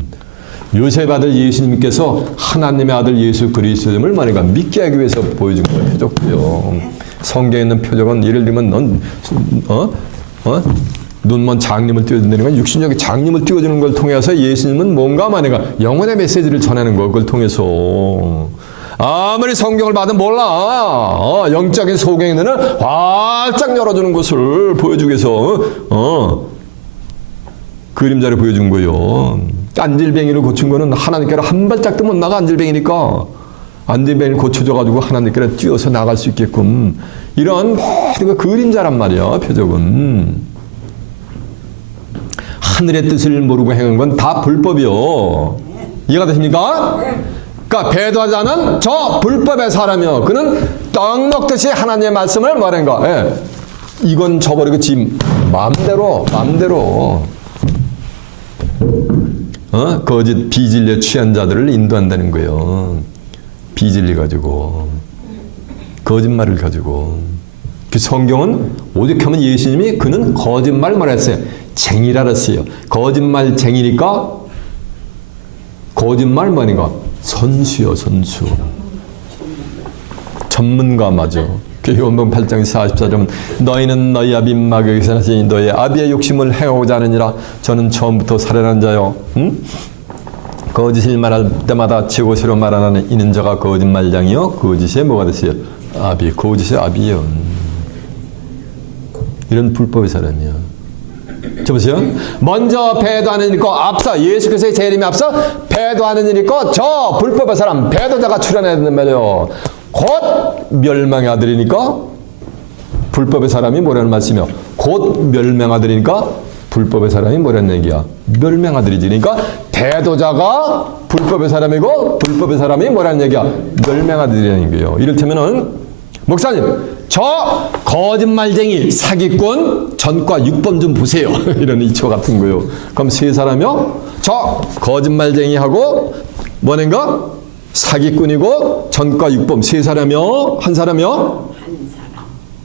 요셉 아들 예수님께서 하나님의 아들 예수 그리스도임을 말이니까 믿게 하기 위해서 보여준 거예요. 표적도요. 성경에 있는 표적은 예를 들면 눈먼 장님을 띄워준다는 건 육신적인 장님을 띄워주는 걸 통해서 예수님은 뭔가 만약에 영혼의 메시지를 전하는 거 그걸 통해서 아무리 성경을 봐도 몰라. 영적인 소경의 눈을 활짝 열어주는 것을 보여주기 위해서 그림자를 보여준 거예요. 안질뱅이를 고친 거는 하나님께로 한 발짝도 못 나가. 안질뱅이니까 안질뱅이를 고쳐줘가지고 하나님께로 뛰어서 나갈 수 있게끔 이런 모든 그림자란 말이야. 표적은 하늘의 뜻을 모르고 행한 건 다 불법이요. 이해가 되십니까? 그러니까 배도하자는 저 불법의 사람이요. 그는 떡 먹듯이 하나님의 말씀을 말한 거. 예. 이건 저버리고 지 마음대로 거짓 비진리에 취한 자들을 인도한다는 거예요. 비진리 가지고 거짓말을 가지고. 그 성경은 오죽하면 예수님이 그는 거짓말 말했어요. 쟁이라 그랬어요. 거짓말쟁이니까 거짓말 뭐니까 선수요. 선수. 전문가 맞아. 요한복음 8장 44절 너희는 너희 아비 마귀에게 사나니 너희 아비의 욕심을 행하고자 하느니라. 저는 처음부터 살인한 자요. 거짓을 말할 때마다 지고시로 말하는 이는 자가 거짓말장이요. 거짓에 뭐가 됐어요? 아비. 거짓의 아비요. 이런 불법의 사람이야. 저 보세요. 먼저 배도하는 일이고 앞서 예수 그리스도의 재림에 앞서 배도하는 일이고 저 불법의 사람 배도자가 출현해야 된단 말이에요. 곧 멸망의 아들이니까 불법의 사람이 뭐라는 말씀이요. 곧 멸망의 아들이니까 불법의 사람이 뭐라는 얘기야. 멸망의 아들이지. 그러니까 배도자가 불법의 사람이고 불법의 사람이 뭐라는 얘기야. 멸망의 아들이라는 거예요. 이를테면은 목사님 저 거짓말쟁이 사기꾼 전과 6번 좀 보세요. 이런 이초 같은 거요. 그럼 세 사람이요? 저 거짓말쟁이하고 뭐는가? 사기꾼이고 전과 6번 세 사람이요? 한 사람이요?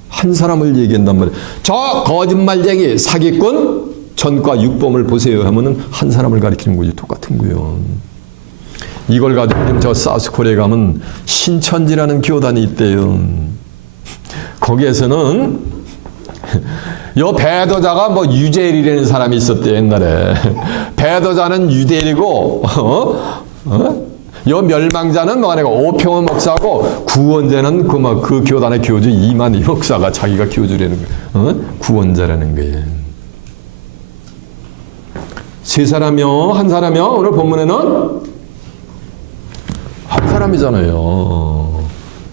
한 사람을 얘기한단 말이에요. 저 거짓말쟁이 사기꾼 전과 6범을 보세요 하면은 한 사람을 가리키는 거지. 똑같은 거요. 이걸 가지고 저 사우스코리아에 가면 신천지라는 교단이 있대요. 거기에서는 요 배도자가 뭐 유재일이라는 사람이 있었대 옛날에. 배도자는 유대일이고 요 멸망자는 뭐가 아니고 오평원 목사고 구원자는 그 교단의 교주 이만희 목사가 자기가 교주라는 거예요. 구원자라는 거예요. 세 사람이요? 한 사람이요? 오늘 본문에는 한 사람이잖아요.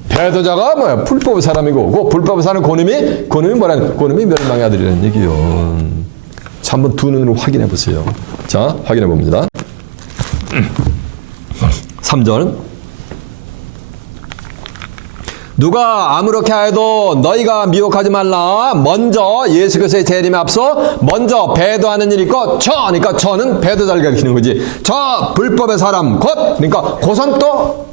배도자가 뭐야? 불법의 사람이고, 그 불법의 사람 그놈이 뭐라는? 그놈이 멸망의 아들이라는 얘기요. 자, 한번 두 눈으로 확인해 보세요. 자, 확인해 봅니다. 3절. 누가 아무렇게 해도 너희가 미혹하지 말라. 먼저 예수 그리스도의 재림에 앞서 먼저 배도하는 일이 있고 그러니까 저는 배도자를 가리키는 거지. 저 불법의 사람 곧 그러니까 고선 또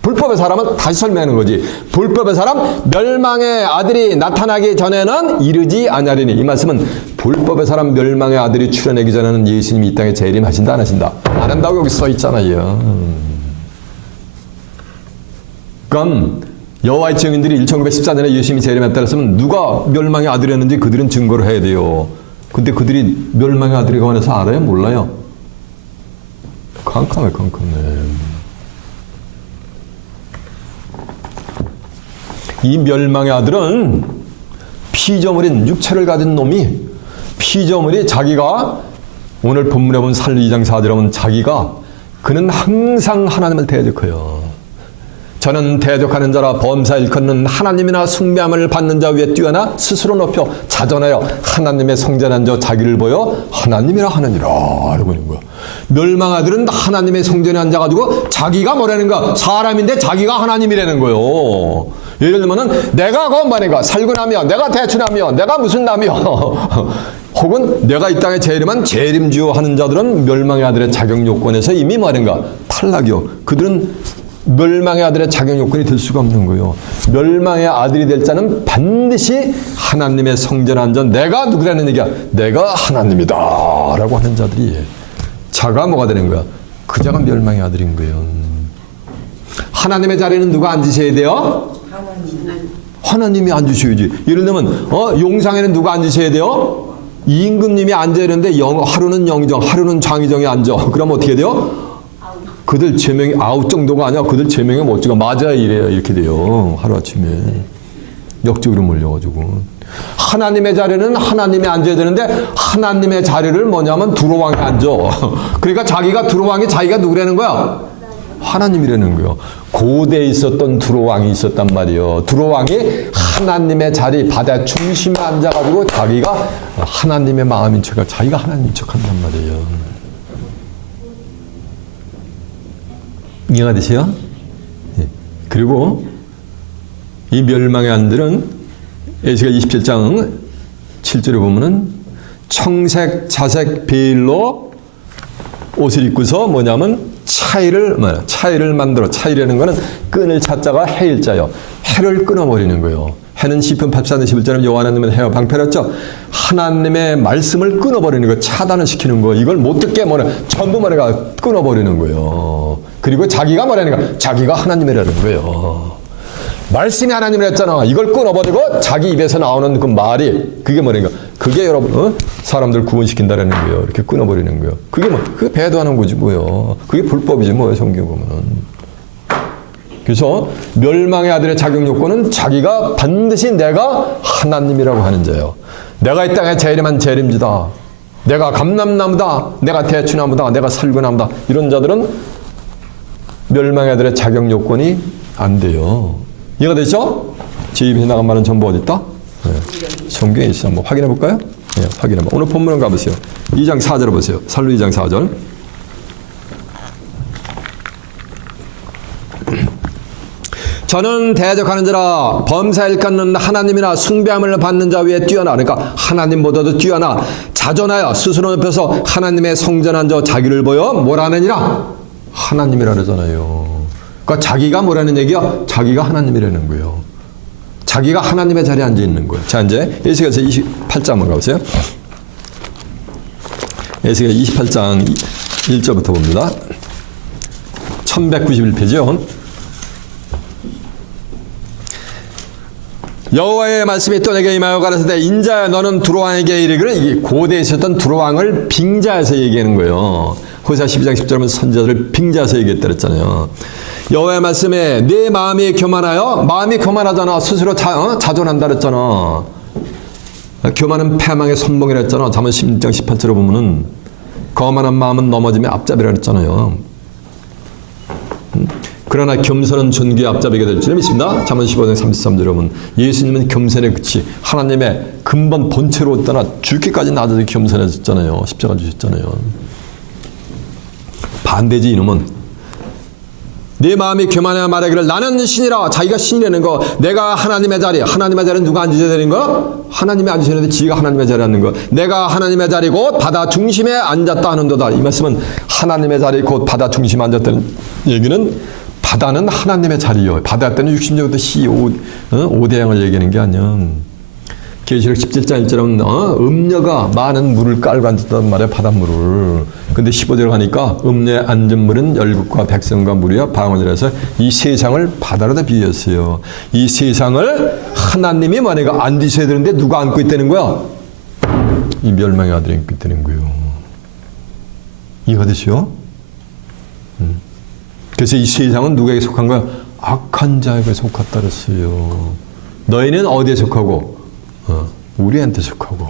불법의 사람은 다시 설명하는 거지. 불법의 사람 멸망의 아들이 나타나기 전에는 이르지 아니하리니. 이 말씀은 불법의 사람 멸망의 아들이 출현하기 전에는 예수님이 이 땅에 재림하신다 안 하신다? 안 한다고 여기 써 있잖아요. 그럼 여호와의 증인들이 1914년에 예수님이 재림했다 했으면 누가 멸망의 아들이었는지 그들은 증거를 해야 돼요. 근데 그들이 멸망의 아들에 관해서 알아요? 몰라요? 캄캄해. 이 멸망의 아들은 피조물인 육체를 가진 놈이 피조물이 자기가 오늘 본문에 본 살리 2장 4절에 보면 자기가 그는 항상 하나님을 대적해요. 저는 대적하는 자라 범사 일컫는 하나님이나 숭배함을 받는 자 위에 뛰어나 스스로 높여 자전하여 하나님의 성전한 자 자기를 보여 하나님이라 하느니라. 이러고 있는 거야. 멸망아들은 하나님의 성전에 앉아가지고 자기가 뭐라는 거야? 사람인데 자기가 하나님이라는 거요. 예를 들면은 내가 건반이가 살구나며 내가 대추나며 내가 무슨 나며 혹은 내가 이 땅에 재림한 재림주요 하는 자들은 멸망의 아들의 자격 요건에서 이미 뭐라는가? 탈락이요. 그들은 멸망의 아들의 자격 요건이 될 수가 없는 거예요. 멸망의 아들이 될 자는 반드시 하나님의 성전에 앉아 내가 누구라는 얘기야? 내가 하나님이다 라고 하는 자들이 자가 뭐가 되는 거야? 그 자가 멸망의 아들인 거예요. 하나님의 자리는 누가 앉으셔야 돼요? 하나님이 앉으셔야지. 예를 들면 용상에는 누가 앉으셔야 돼요? 임금님이 앉아야 되는데 하루는 영의정, 하루는 장의정이 앉아. 그럼 어떻게 돼요? 그들 제명이 아웃 정도가 아니야. 그들 제명이 멋지가 맞아야 이래요. 이렇게 돼요. 하루아침에. 역적으로 몰려가지고. 하나님의 자리는 하나님이 앉아야 되는데 하나님의 자리를 뭐냐면 두로왕이 앉아. 그러니까 자기가 두로왕이 자기가 누구라는 거야? 하나님이라는 거예요. 고대에 있었던 두로왕이 있었단 말이에요. 두로왕이 하나님의 자리 바다 중심에 앉아가지고 자기가 하나님의 마음인 척을 자기가 하나님인 척한단 말이에요. 이해가 되세요? 예. 그리고 이 멸망의 안들은 에스겔 27장 7절에 보면은 청색, 자색, 베일로 옷을 입고서 뭐냐면 차이를 만들어. 차이라는 거는 끈을 차자가 해일자요. 해를 끊어버리는 거예요. 해는 시편 84편 11절에 여호와 하나님은 해와 방패였죠. 하나님의 말씀을 끊어버리는 거, 차단을 시키는 거, 이걸 못 듣게 전부 끊어버리는 거예요. 그리고 자기가 뭐라는 거야? 자기가 하나님이라는 거예요. 말씀이 하나님이랬잖아. 이걸 끊어버리고 자기 입에서 나오는 그 말이 그게 뭐라는 거야? 그게 여러분 사람들 구원시킨다라는 거예요. 이렇게 끊어버리는 거예요. 그게 배도하는 거지 뭐예요. 그게 불법이지 뭐예요. 성경 보면은. 그래서 멸망의 아들의 자격 요건은 자기가 반드시 내가 하나님이라고 하는 자예요. 내가 이 땅에 재림한 재림주다. 내가 감람나무다. 내가 대추나무다. 내가 살구나무다. 이런 자들은 멸망의 아들의 자격 요건이 안 돼요. 이해가 되죠? 제 입에 나간 말은 전부 어디 있다? 네. 성경에 있어. 한번 확인해 볼까요? 네, 확인해 봐. 오늘 본문은 가보세요. 2장 4절 보세요. 살로 2장 4절. 저는 대적하는 자라 범사일 갖는 하나님이나 숭배함을 받는 자 위에 뛰어나. 그러니까 하나님보다도 뛰어나 자존하여 스스로 높여서 하나님의 성전한 자 자기를 보여 뭐라느니라? 하나님이라 그러잖아요. 그러니까 자기가 뭐라는 얘기야? 자기가 하나님이라는 거예요. 자기가 하나님의 자리에 앉아 있는 거예요. 자, 이제 에스겔서 28장 한번 가보세요. 에스겔 28장 1절부터 봅니다. 1191페이지요. 여호와의 말씀이 또 내게 임하여 가라사대 인자야 너는 두로왕에게 이르기를. 이게 고대에 있었던 두로왕을 빙자해서 얘기하는 거예요. 호세아 12장 10절에 선지자들을 빙자해서 얘기했다 그랬잖아요. 여호와의 말씀에 내 마음이 교만하여. 마음이 교만하잖아. 스스로 자존한다 그랬잖아. 교만은 패망의 선봉이라 했잖아. 잠언 16장 18절에 보면은 거만한 마음은 넘어짐의 앞잡이라 그랬잖아요. 그러나 겸손은 존귀의 앞잡이가 될 줄 믿습니다. 잠언 15장 33절에 보면 예수님은 겸손의 끝이 하나님의 근본 본체로 떠나 죽기까지 낮아서 겸손해졌잖아요. 십자가 주셨잖아요. 반대지 이놈은 네 마음이 교만하여 말하기를 나는 신이라. 자기가 신이라는 거. 내가 하나님의 자리. 하나님의 자리는 누가 앉으셔야 되는 거? 하나님이 앉으셔야 되는데 지가 하나님의 자리에 앉는 거. 내가 하나님의 자리 곧 바다 중심에 앉았다 하는도다. 이 말씀은 하나님의 자리 곧 바다 중심에 앉았다는 얘기는 바다는 하나님의 자리요. 바다 때는 60년부터 시 5대양을 얘기하는 게 아니야. 계시록 17장 1절은 음녀가 많은 물을 깔고 앉았단 말이야. 바닷물을. 근데 15절 가니까 음녀에 앉은 물은 열국과 백성과 물이야 방언이라서 이 세상을 바다로다 비유했어요. 이 세상을 하나님이 만약에 앉으셔야 되는데 누가 앉고 있다는 거야? 이 멸망의 아들이 앉고 있다는 거예요. 이해가 되시오? 그래서 이 세상은 누구에게 속한 거야? 악한 자에게 속했다 그랬어요. 너희는 어디에 속하고? 우리한테 속하고.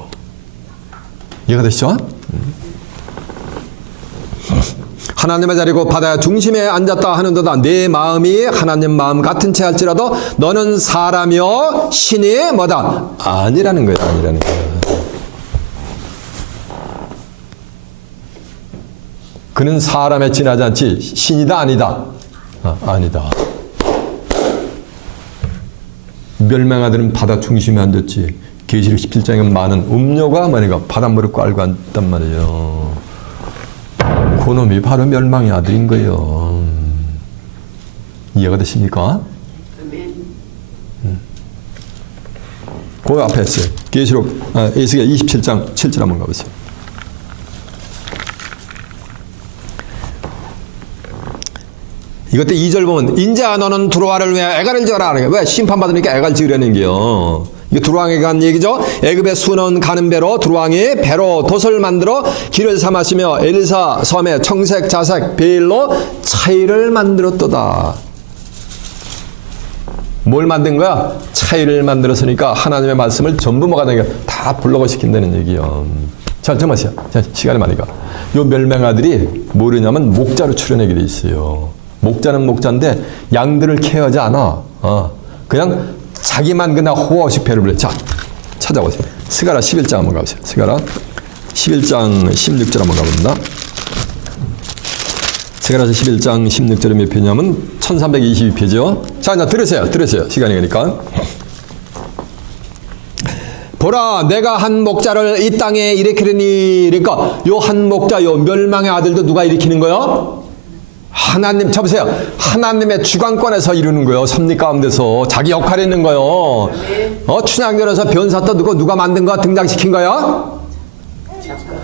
이해가 되시죠? 하나님의 자리고 바다 중심에 앉았다 하는도다. 내 마음이 하나님 마음 같은 채 할지라도 너는 사람이요 신이 뭐다? 아니라는 거야. 아니라는 거야. 그는 사람에 지나지 않지 신이다 아니다? 아니다. 멸망하들은 바다 중심에 앉았지. 계시록 17장에 많은 음료가 뭐니까 바닷물을 깔고 앉단 말이에요. 그놈이 바로 멸망의 아들인 거예요. 이해가 되십니까? 그 앞에 했어요. 계시록 에스겔 27장 7절 한번 가보세요. 이것도 2절 보면 인자 너는 두로아를 위해 애가를 지어라. 왜? 심판받으니까 애가를 지으려는 게요. 이게 두루왕에 간 얘기죠. 애굽의 수non 가는 배로 두루왕이 배로 돛을 만들어 길을 삼았으며 엘사 섬에 청색 자색 베일로 차이를 만들었도다. 뭘 만든 거야? 차이를 만들었으니까 하나님의 말씀을 전부 뭐가 되는 거야? 다 블록을 시킨다는 얘기요. 자, 잠깐만요. 시간이 많으니까. 요 멸망아들이 뭐냐면 목자로 출현하게 돼 있어요. 목자는 목자인데 양들을 케어하지 않아. 그냥 자기만 그냥 호호식 배를 불러. 자, 찾아보세요. 스가랴 11장 한번 가보세요. 스가랴 11장 16절 한번 가봅니다. 스가랴 11장 16절이 몇 페이지냐면 1322페이지요. 자, 이제 들으세요. 시간이 가니까. 보라, 내가 한 목자를 이 땅에 일으키리니. 그러니까 요 한 목자, 요 멸망의 아들도 누가 일으키는 거요? 하나님, 쳐보세요. 하나님의 주관권에서 이루는 거예요. 섭리 가운데서 자기 역할이 있는 거예요. 춘향전에서 변사또 누가 만든 거 등장시킨 거야?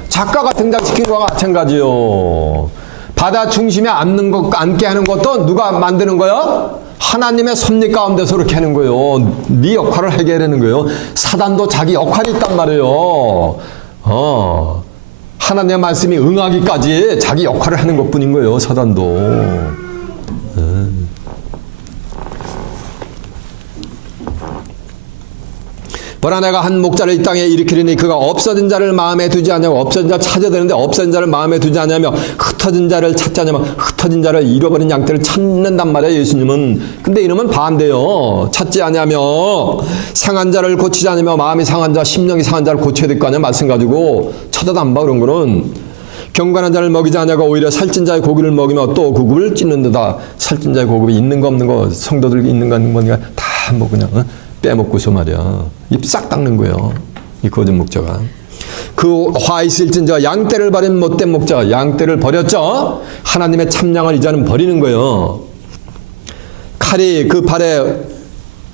작가가 등장시킨 거와 마찬가지요. 바다 중심에 앉게 하는 것도 누가 만드는 거야? 하나님의 섭리 가운데서 그렇게 하는 거예요. 네 역할을 하게 하는 거예요. 사단도 자기 역할이 있단 말이에요. 하나님의 말씀이 응하기까지 자기 역할을 하는 것뿐인 거예요. 사단도. 보라, 내가 한 목자를 이 땅에 일으키리니 그가 없어진 자를 마음에 두지 않냐고. 없어진 자를 찾아야 되는데 없어진 자를 마음에 두지 않냐며 흩어진 자를 찾지 않냐며 흩어진 자를 잃어버린 양떼를 찾는단 말이야, 예수님은. 근데 이놈은 반대요. 찾지 않냐며 상한 자를 고치지 않냐며. 마음이 상한 자, 심령이 상한 자를 고쳐야 될 거 아니야. 말씀 가지고 쳐다도 안 봐. 그런 거는 경건한 자를 먹이지 않냐고. 오히려 살찐 자의 고기를 먹이며 또 고급을 찢는다. 살찐 자의 고급이 있는 거 없는 거, 성도들 있는 거 없는 거니까 다 뭐 그냥 빼먹고서 말이야. 입 싹 닦는 거예요. 이 거짓 목자가. 그 화 있을진 자, 양떼를 버린 못된 목자가 양떼를 버렸죠. 하나님의 참양을 이제는 버리는 거예요. 칼이 그 팔에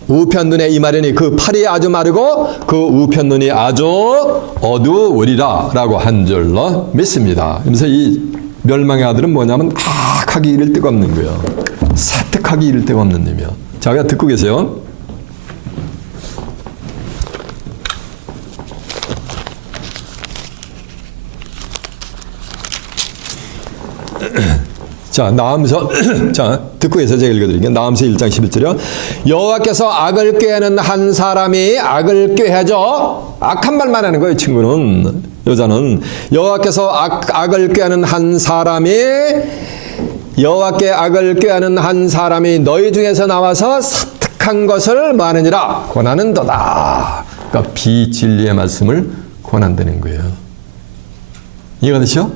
우편 눈에 임하려니 그 팔이 아주 마르고 그 우편 눈이 아주 어두우리라 라고 한 줄로 믿습니다. 그래서 이 멸망의 아들은 뭐냐면 악하기 이를 데가 없는 거예요. 사특하기 이를 데가 없는 놈이야. 자, 그냥 듣고 계세요. 자, 나음서, 자, 듣고 계세요. 제가 읽어드릴게요. 나음서 1장 11절이요. 여호와께서 악을 꾀하는 한 사람이 악을 꾀하죠. 악한 말만 하는 거예요, 친구는. 여자는. 여호와께서 악을 꾀하는 한 사람이, 여호와께 악을 꾀하는 한 사람이 너희 중에서 나와서 사특한 것을 뭐하느니라 권하는도다. 그러니까 비진리의 말씀을 권한다는 거예요. 이해가 되시죠?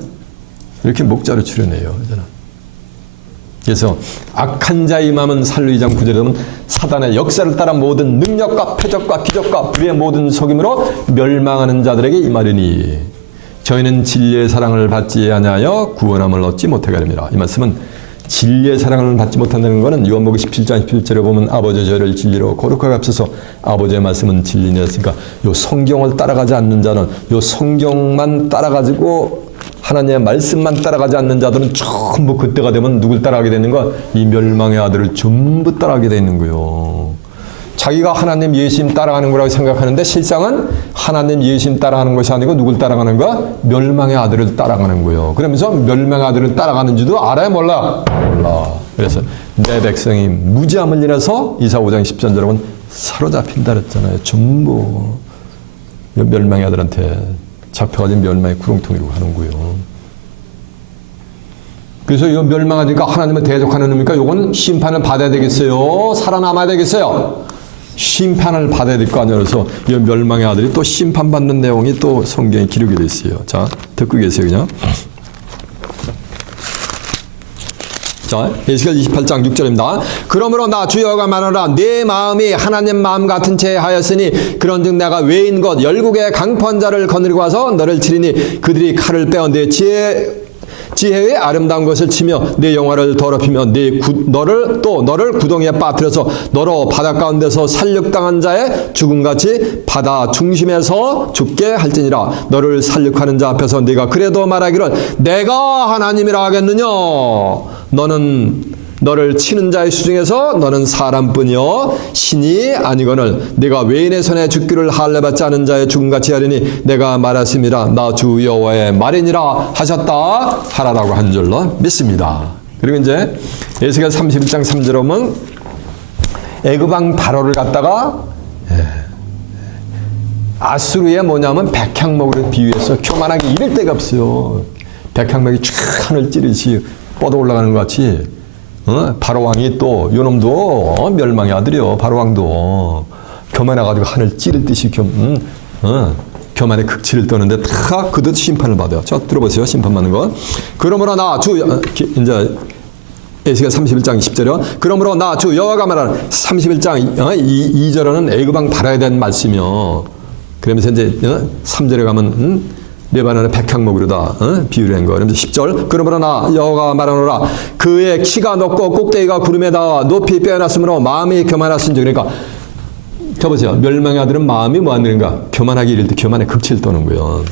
이렇게 목자로 출연해요. 여자는. 그래서 악한 자의 마음은 살로 2장 9절에 보면 사단의 역사를 따라 모든 능력과 표적과 기적과 불의 모든 속임으로 멸망하는 자들에게 임하리니 저희는 진리의 사랑을 받지 아니하여 구원함을 얻지 못하리라. 이 말씀은 진리의 사랑을 받지 못한다는 것은 요한복음 17장 17절에 보면 아버지 저를 진리로 거룩하게 합소서. 아버지의 말씀은 진리였으니까 요 성경을 따라가지 않는 자는 요 성경만 따라가지고 하나님의 말씀만 따라가지 않는 자들은 전부 그때가 되면 누굴 따라가게 되는 거야? 이 멸망의 아들을 전부 따라가게 되는 거예요. 자기가 하나님 예수님 따라가는 거라고 생각하는데 실상은 하나님 예수님 따라가는 것이 아니고 누굴 따라가는 거야? 멸망의 아들을 따라가는 거예요. 그러면서 멸망의 아들을 따라가는지도 알아야 몰라? 몰라. 그래서 내 백성이 무지함을 인해서 이사 5장 10절 여러분 사로잡힌다 그랬잖아요. 전부 멸망의 아들한테 잡혀가지고 멸망의 구렁텅이로 가는 거예요. 그래서 이거 멸망하니까 하나님을 대적하는 의미니까 이건 심판을 받아야 되겠어요? 살아남아야 되겠어요? 심판을 받아야 될 거 아니에요. 그래서 이 멸망의 아들이 또 심판받는 내용이 또 성경에 기록이 되어 있어요. 자, 듣고 계세요, 그냥. 자, 에스겔 28장 6절입니다. 그러므로 나 주 여호와가 말하노라 내 마음이 하나님 마음 같은 채 하였으니 그런즉 내가 외인 것 열국의 강포한 자를 거느리고 와서 너를 치리니 그들이 칼을 빼어 내 지혜의 아름다운 것을 치며 내 영화를 더럽히며 너를 구덩이에 빠뜨려서 너로 바다 가운데서 살육당한 자의 죽음같이 바다 중심에서 죽게 할지니라. 너를 살육하는 자 앞에서 네가 그래도 말하기를 내가 하나님이라 하겠느냐. 너를 치는 자의 수중에서 너는 사람뿐이요 신이 아니거늘 네가 외인의 손에 죽기를 할례받지 않은 자의 죽음같이 하리니 내가 말했습니다. 나 주 여호와의 말이니라 하셨다 하라라고 한 줄로 믿습니다. 그리고 이제 에스겔 31장 3절 오면 애굽왕 바로를 갖다가 아수르의 뭐냐면 백향목으로 비유해서 교만하게 이를 데가 없어요. 백향목이 쫙 하늘 찌르시 뻗어 올라가는 것 같이 바로왕이 또 요놈도 멸망의 아들이요. 바로왕도 교만해가지고 하늘 찌를 듯이 교만의 극치를 떠는데 다 그도 심판을 받아요. 자, 들어보세요. 심판받는 거. 그러므로 나 주 이제 에스겔 31장 10절이요. 그러므로 나 주 여호와가 말하는 31장 2절에는 애굽왕 바라에 대한 말씀이요. 그러면서 이제 3절에 가면 레바논의 백향목으로다 비유를 한 거. 그러면서 10절 그러므로 나 여호와가 말하노라 그의 키가 높고 꼭대기가 구름에 닿아 높이 빼어났으므로 마음이 교만하신지. 그러니까 저보세요. 멸망의 아들은 마음이 뭐하는가? 교만하게 이를 때 교만의 극치를 떠는 거예요.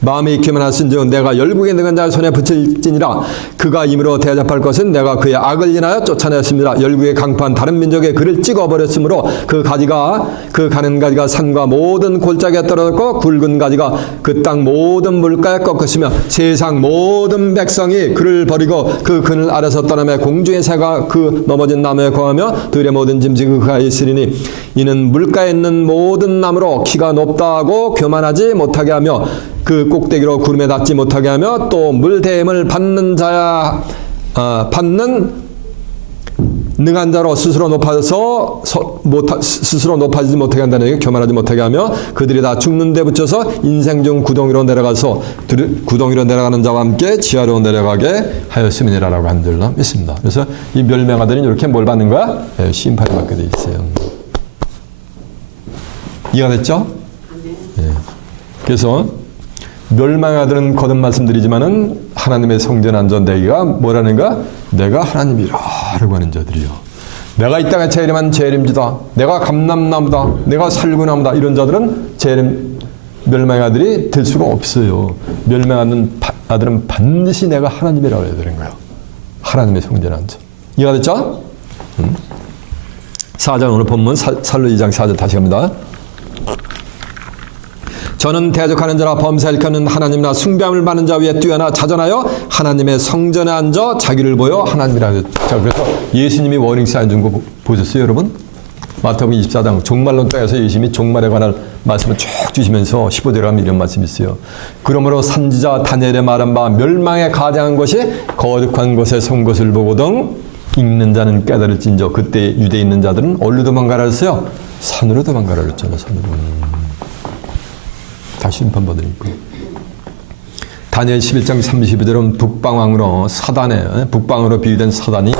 마음이 교만하신즉 내가 열국에 능한 자의 손에 붙일지니라. 그가 임으로 대접할 것은 내가 그의 악을 인하여 쫓아냈습니다. 열국의 강판 다른 민족에 그를 찍어버렸으므로 그 가는 가지가 산과 모든 골짜기에 떨어졌고 굵은 가지가 그 땅 모든 물가에 꺾었으며 세상 모든 백성이 그를 버리고 그 그늘 아래서 떠나며 공중의 새가 그 넘어진 나무에 거하며 들의 모든 짐승이 그가 있으리니 이는 물가에 있는 모든 나무로 키가 높다고 교만하지 못하게 하며 그 꼭대기로 구름에 닿지 못하게 하며 또 물대임을 받는 능한 자로 스스로 높아지지 못하게 한다는 얘기. 교만하지 못하게 하며 그들이 다 죽는 데 붙여서 인생 중 구덩이로 내려가는 자와 함께 지하로 내려가게 하였음이니라라고 한 줄로 믿습니다. 그래서 이 멸망아들은 이렇게 뭘 받는 거야? 심판을 받게 돼 있어요. 이해가 됐죠? 네. 그래서 멸망의 아들은 거듭 말씀드리지만은 하나님의 성전 안전 내기가 뭐라는가? 내가 하나님이라 라고 하는 자들이요. 내가 이 땅에 재림한 재림지다. 내가 감람나무다. 내가 살구나무다. 이런 자들은 멸망의 아들이 될 수가 없어요. 멸망의 아들은 반드시 내가 하나님이라고 해야 되는 거예요. 하나님의 성전 안전. 이해가 됐죠? 4장 오늘 본문 살로 2장 4절 다시 갑니다. 저는 대적하는 자라 범사에 일컫는 하나님이나 숭배함을 받는 자 위에 뛰어나 자전하여 하나님의 성전에 앉아 자기를 보여 하나님이라. 자, 그래서 예수님이 워닝 사인 준 거 보셨어요, 여러분? 마태복음 24장 종말론장에서 예수님이 종말에 관한 말씀을 쭉 주시면서 15절에 가면 이런 말씀이 있어요. 그러므로 선지자 다니엘의 말한 바 멸망에 가장한 것이 거룩한 곳에 선 것을 보거든 읽는 자는 깨달을진저. 그때 유대에 있는 자들은 어디로 도망가라 했어요? 산으로 도망가라 그랬잖아요. 산으로. 다 심판받으니까. 다니엘 11장 32절은 북방으로 비유된 사단이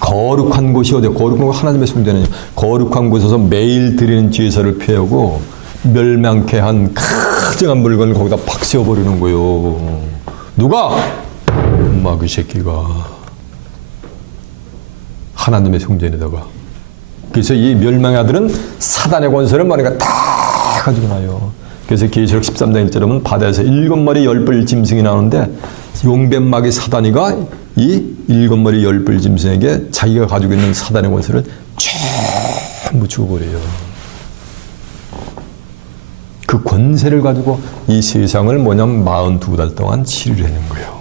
거룩한 곳이 어디요? 거룩한 곳 하나님의 성전이요. 거룩한 곳에서 매일 드리는 제사를 피하고 멸망케 한 가증한 물건을 거기다 팍 세워버리는 거예요. 누가? 엄마 그 새끼가 하나님의 성전에다가. 그래서 이 멸망의 아들은 사단의 권세를 뭐니까 다 가지고 나요. 그래서 계시록 13장 1절에 보면 바다에서 7머리 10뿔 짐승이 나오는데 용뱀마귀 사단이가 이 7머리 10뿔 짐승에게 자기가 가지고 있는 사단의 권세를 전부 주어버려요. 그 권세를 가지고 이 세상을 42달 동안 치유를 하는 거예요.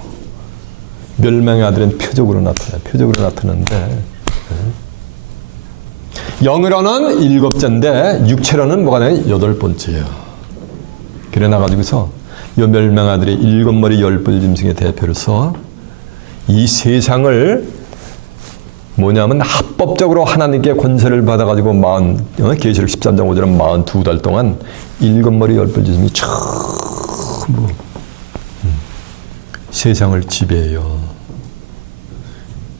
멸망의 아들은 표적으로 나타나는데 영으로는 7번째인데 육체로는 뭐가 되냐? 8번째예요. 그래 나가지고서 요 멸망아들의 7머리 10뿔 짐승의 대표로서 이 세상을 뭐냐면 합법적으로 하나님께 권세를 받아가지고 계시록 13장 5절은 42달 동안 7머리 10뿔 짐승이 전부 세상을 지배해요.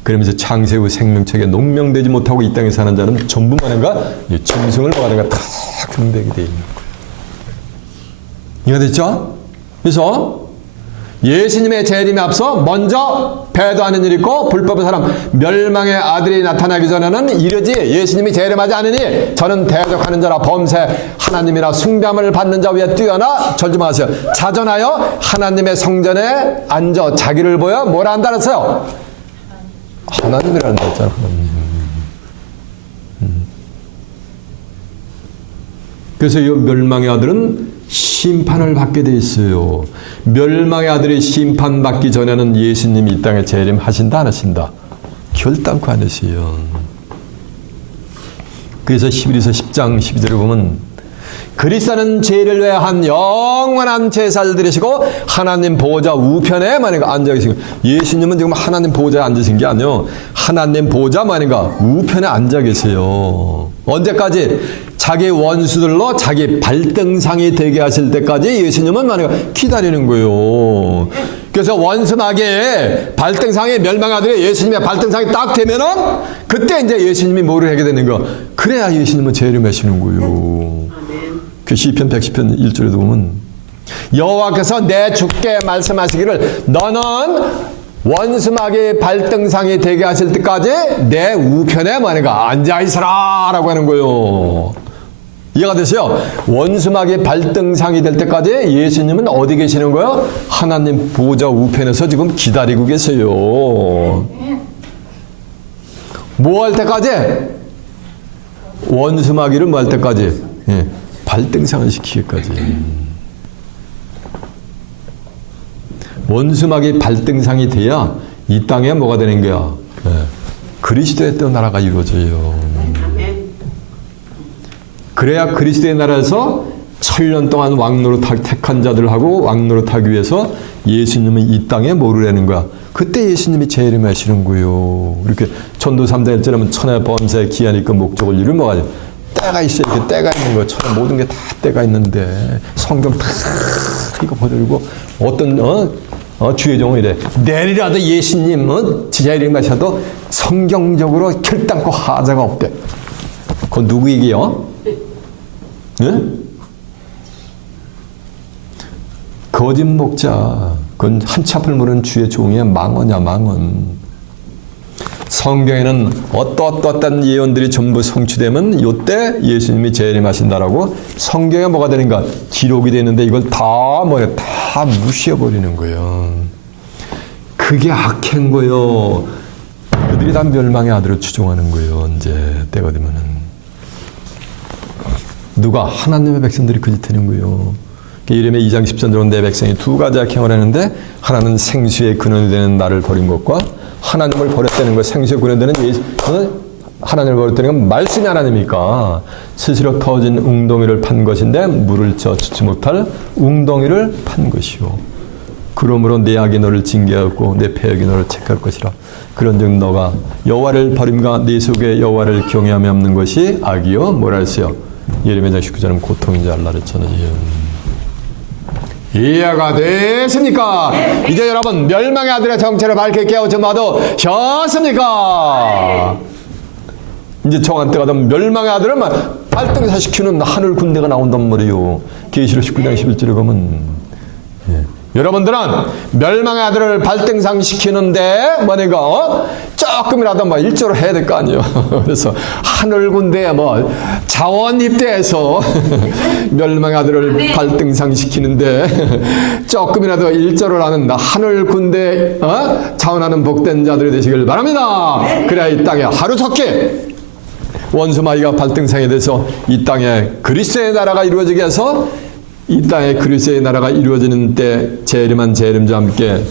그러면서 창세후 생명책에 농명되지 못하고 이 땅에 사는 자는 전부 뭐는가? 이 짐승을 뭐하는가? 다 경배하게 되어 있는 거예요. 이해가 됐죠? 그래서 예수님의 재림에 앞서 먼저 배도하는 일이 있고 불법의 사람 멸망의 아들이 나타나기 전에는 이르지 예수님이 재림하지 않으니 저는 대적하는 자라 범세 하나님이나 숭배함을 받는 자 위에 뛰어나 절지 마세요. 자전하여 하나님의 성전에 앉아 자기를 보여 뭐라 한다 그랬어요? 하나님이라는 거 있잖아. 그래서 이 멸망의 아들은 심판을 받게 돼 있어요. 멸망의 아들이 심판받기 전에는 예수님이 이 땅에 재림하신다 안 하신다? 결단코 안 하세요. 그래서 히브리서 10장 12절에 보면 그리스도는 죄를 위한 영원한 제사를 드리시고 하나님 보호자 우편에 만약에 앉아 계시고 예수님은 지금 하나님 보호자에 앉으신 게 아니요 하나님 보호자 만약에 우편에 앉아 계세요. 언제까지? 자기 원수들로 자기 발등상이 되게 하실 때까지 예수님은 만약에 기다리는 거예요. 그래서 원수 마귀의 발등상에 멸망의 아들이 예수님의 발등상이 딱 되면은 그때 이제 예수님이 뭐를 하게 되는 거. 그래야 예수님은 재림하시는 거예요. 그 시편 110편 1절에도 보면 여호와께서 내 주께 말씀하시기를 너는 원수마귀의 발등상이 되게 하실 때까지 내 우편에 뭐니까 앉아있어라 라고 하는 거예요. 이해가 되세요? 원수마귀의 발등상이 될 때까지 예수님은 어디 계시는 거예요? 하나님 보호자 우편에서 지금 기다리고 계세요. 뭐 할 때까지? 원수마귀를 뭐 할 때까지? 예. 발등상을 시키기까지. 원수마귀 발등상이 돼야 이 땅에 뭐가 되는 거야? 네. 그리스도의 또 나라가 이루어져요. 그래야 그리스도의 나라에서 1000년 동안 왕노릇 택한 자들하고 왕노릇하기 위해서 예수님은 이 땅에 뭐를 하는 거야? 그때 예수님이 재림하시는 거예요. 이렇게 전도 3장 1절에 하면 천하 범사의 기한이 있고 목적을 이루면 뭐가 돼? 때가 있어요. 이렇게 때가 있는 것처럼 모든 게 다 때가 있는데 성경 다 이거 보여드리고 어떤 주의 종은 이래 내리라도 예수님은 재림하셔도 성경적으로 결단코 하자가 없대. 그건 누구 얘기요? 네? 거짓 목자. 그건 한치 앞을 모르는 주의 종이야. 망언이야 망언. 성경에는 어떤 예언들이 전부 성취되면 이때 예수님이 재림하신다라고 성경에 뭐가 되는가? 기록이 되는데 이걸 다 무시해버리는 거예요. 그게 악한 거예요. 그들이 다 멸망의 아들을 추종하는 거예요. 언제 때가 되면은. 누가? 하나님의 백성들이 그 짓 하는 거예요. 예레미야 2장 13절은 내 백성이 두 가지 악행을 하는데 하나는 생수의 근원이 되는 나를 버린 것과 하나님을 버렸다는 것, 생수의 근원이 되는 하나님을 버렸다는 건 말씀이 하나님이니까 스스로 터진 웅덩이를 판 것인데 물을 젖지 못할 웅덩이를 판 것이요. 그러므로 내 악이 너를 징계하고 내 패역이 너를 책할 것이라. 그런즉 너가 여호와를 버림과 네 속에 여호와를 경외함이 없는 것이 악이요. 뭐라 했어요? 예레미야 19절은 고통인지 알라 그랬잖아요. 이해가 됐습니까? 네. 이제 여러분 멸망의 아들의 정체를 밝게 깨우쳐 받으셨습니까? 이제 정한 때가 되면 멸망의 아들을 발등사시키는 하늘 군대가 나온단 말이에요. 계시록 19장 11절에 보면 여러분들은 멸망의 아들을 발등상시키는데 뭐니까 조금이라도 일조를 해야 될 거 아니에요. 그래서 하늘 군대에 자원 입대해서 멸망의 아들을 발등상시키는데 조금이라도 일조를 하는 하늘 군대 자원하는 복된 자들이 되시길 바랍니다. 그래야 이 땅에 하루속히 원수마귀가 발등상에 돼서 이 땅에 그리스도의 나라가 이루어지게 해서 이 땅에 그리스도의 나라가 이루어지는 때 재림한 재림자와 함께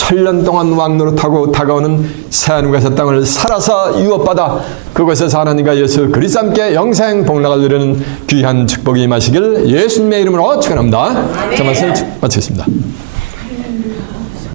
천년 동안 왕노릇하고 다가오는 새하늘과 땅을 살아서 유업받아 그곳에서 하나님과 예수 그리스도 함께 영생 복락을 누리는 귀한 축복이 임하시길 예수님의 이름으로 축원합니다. 자, 말씀을 마치겠습니다.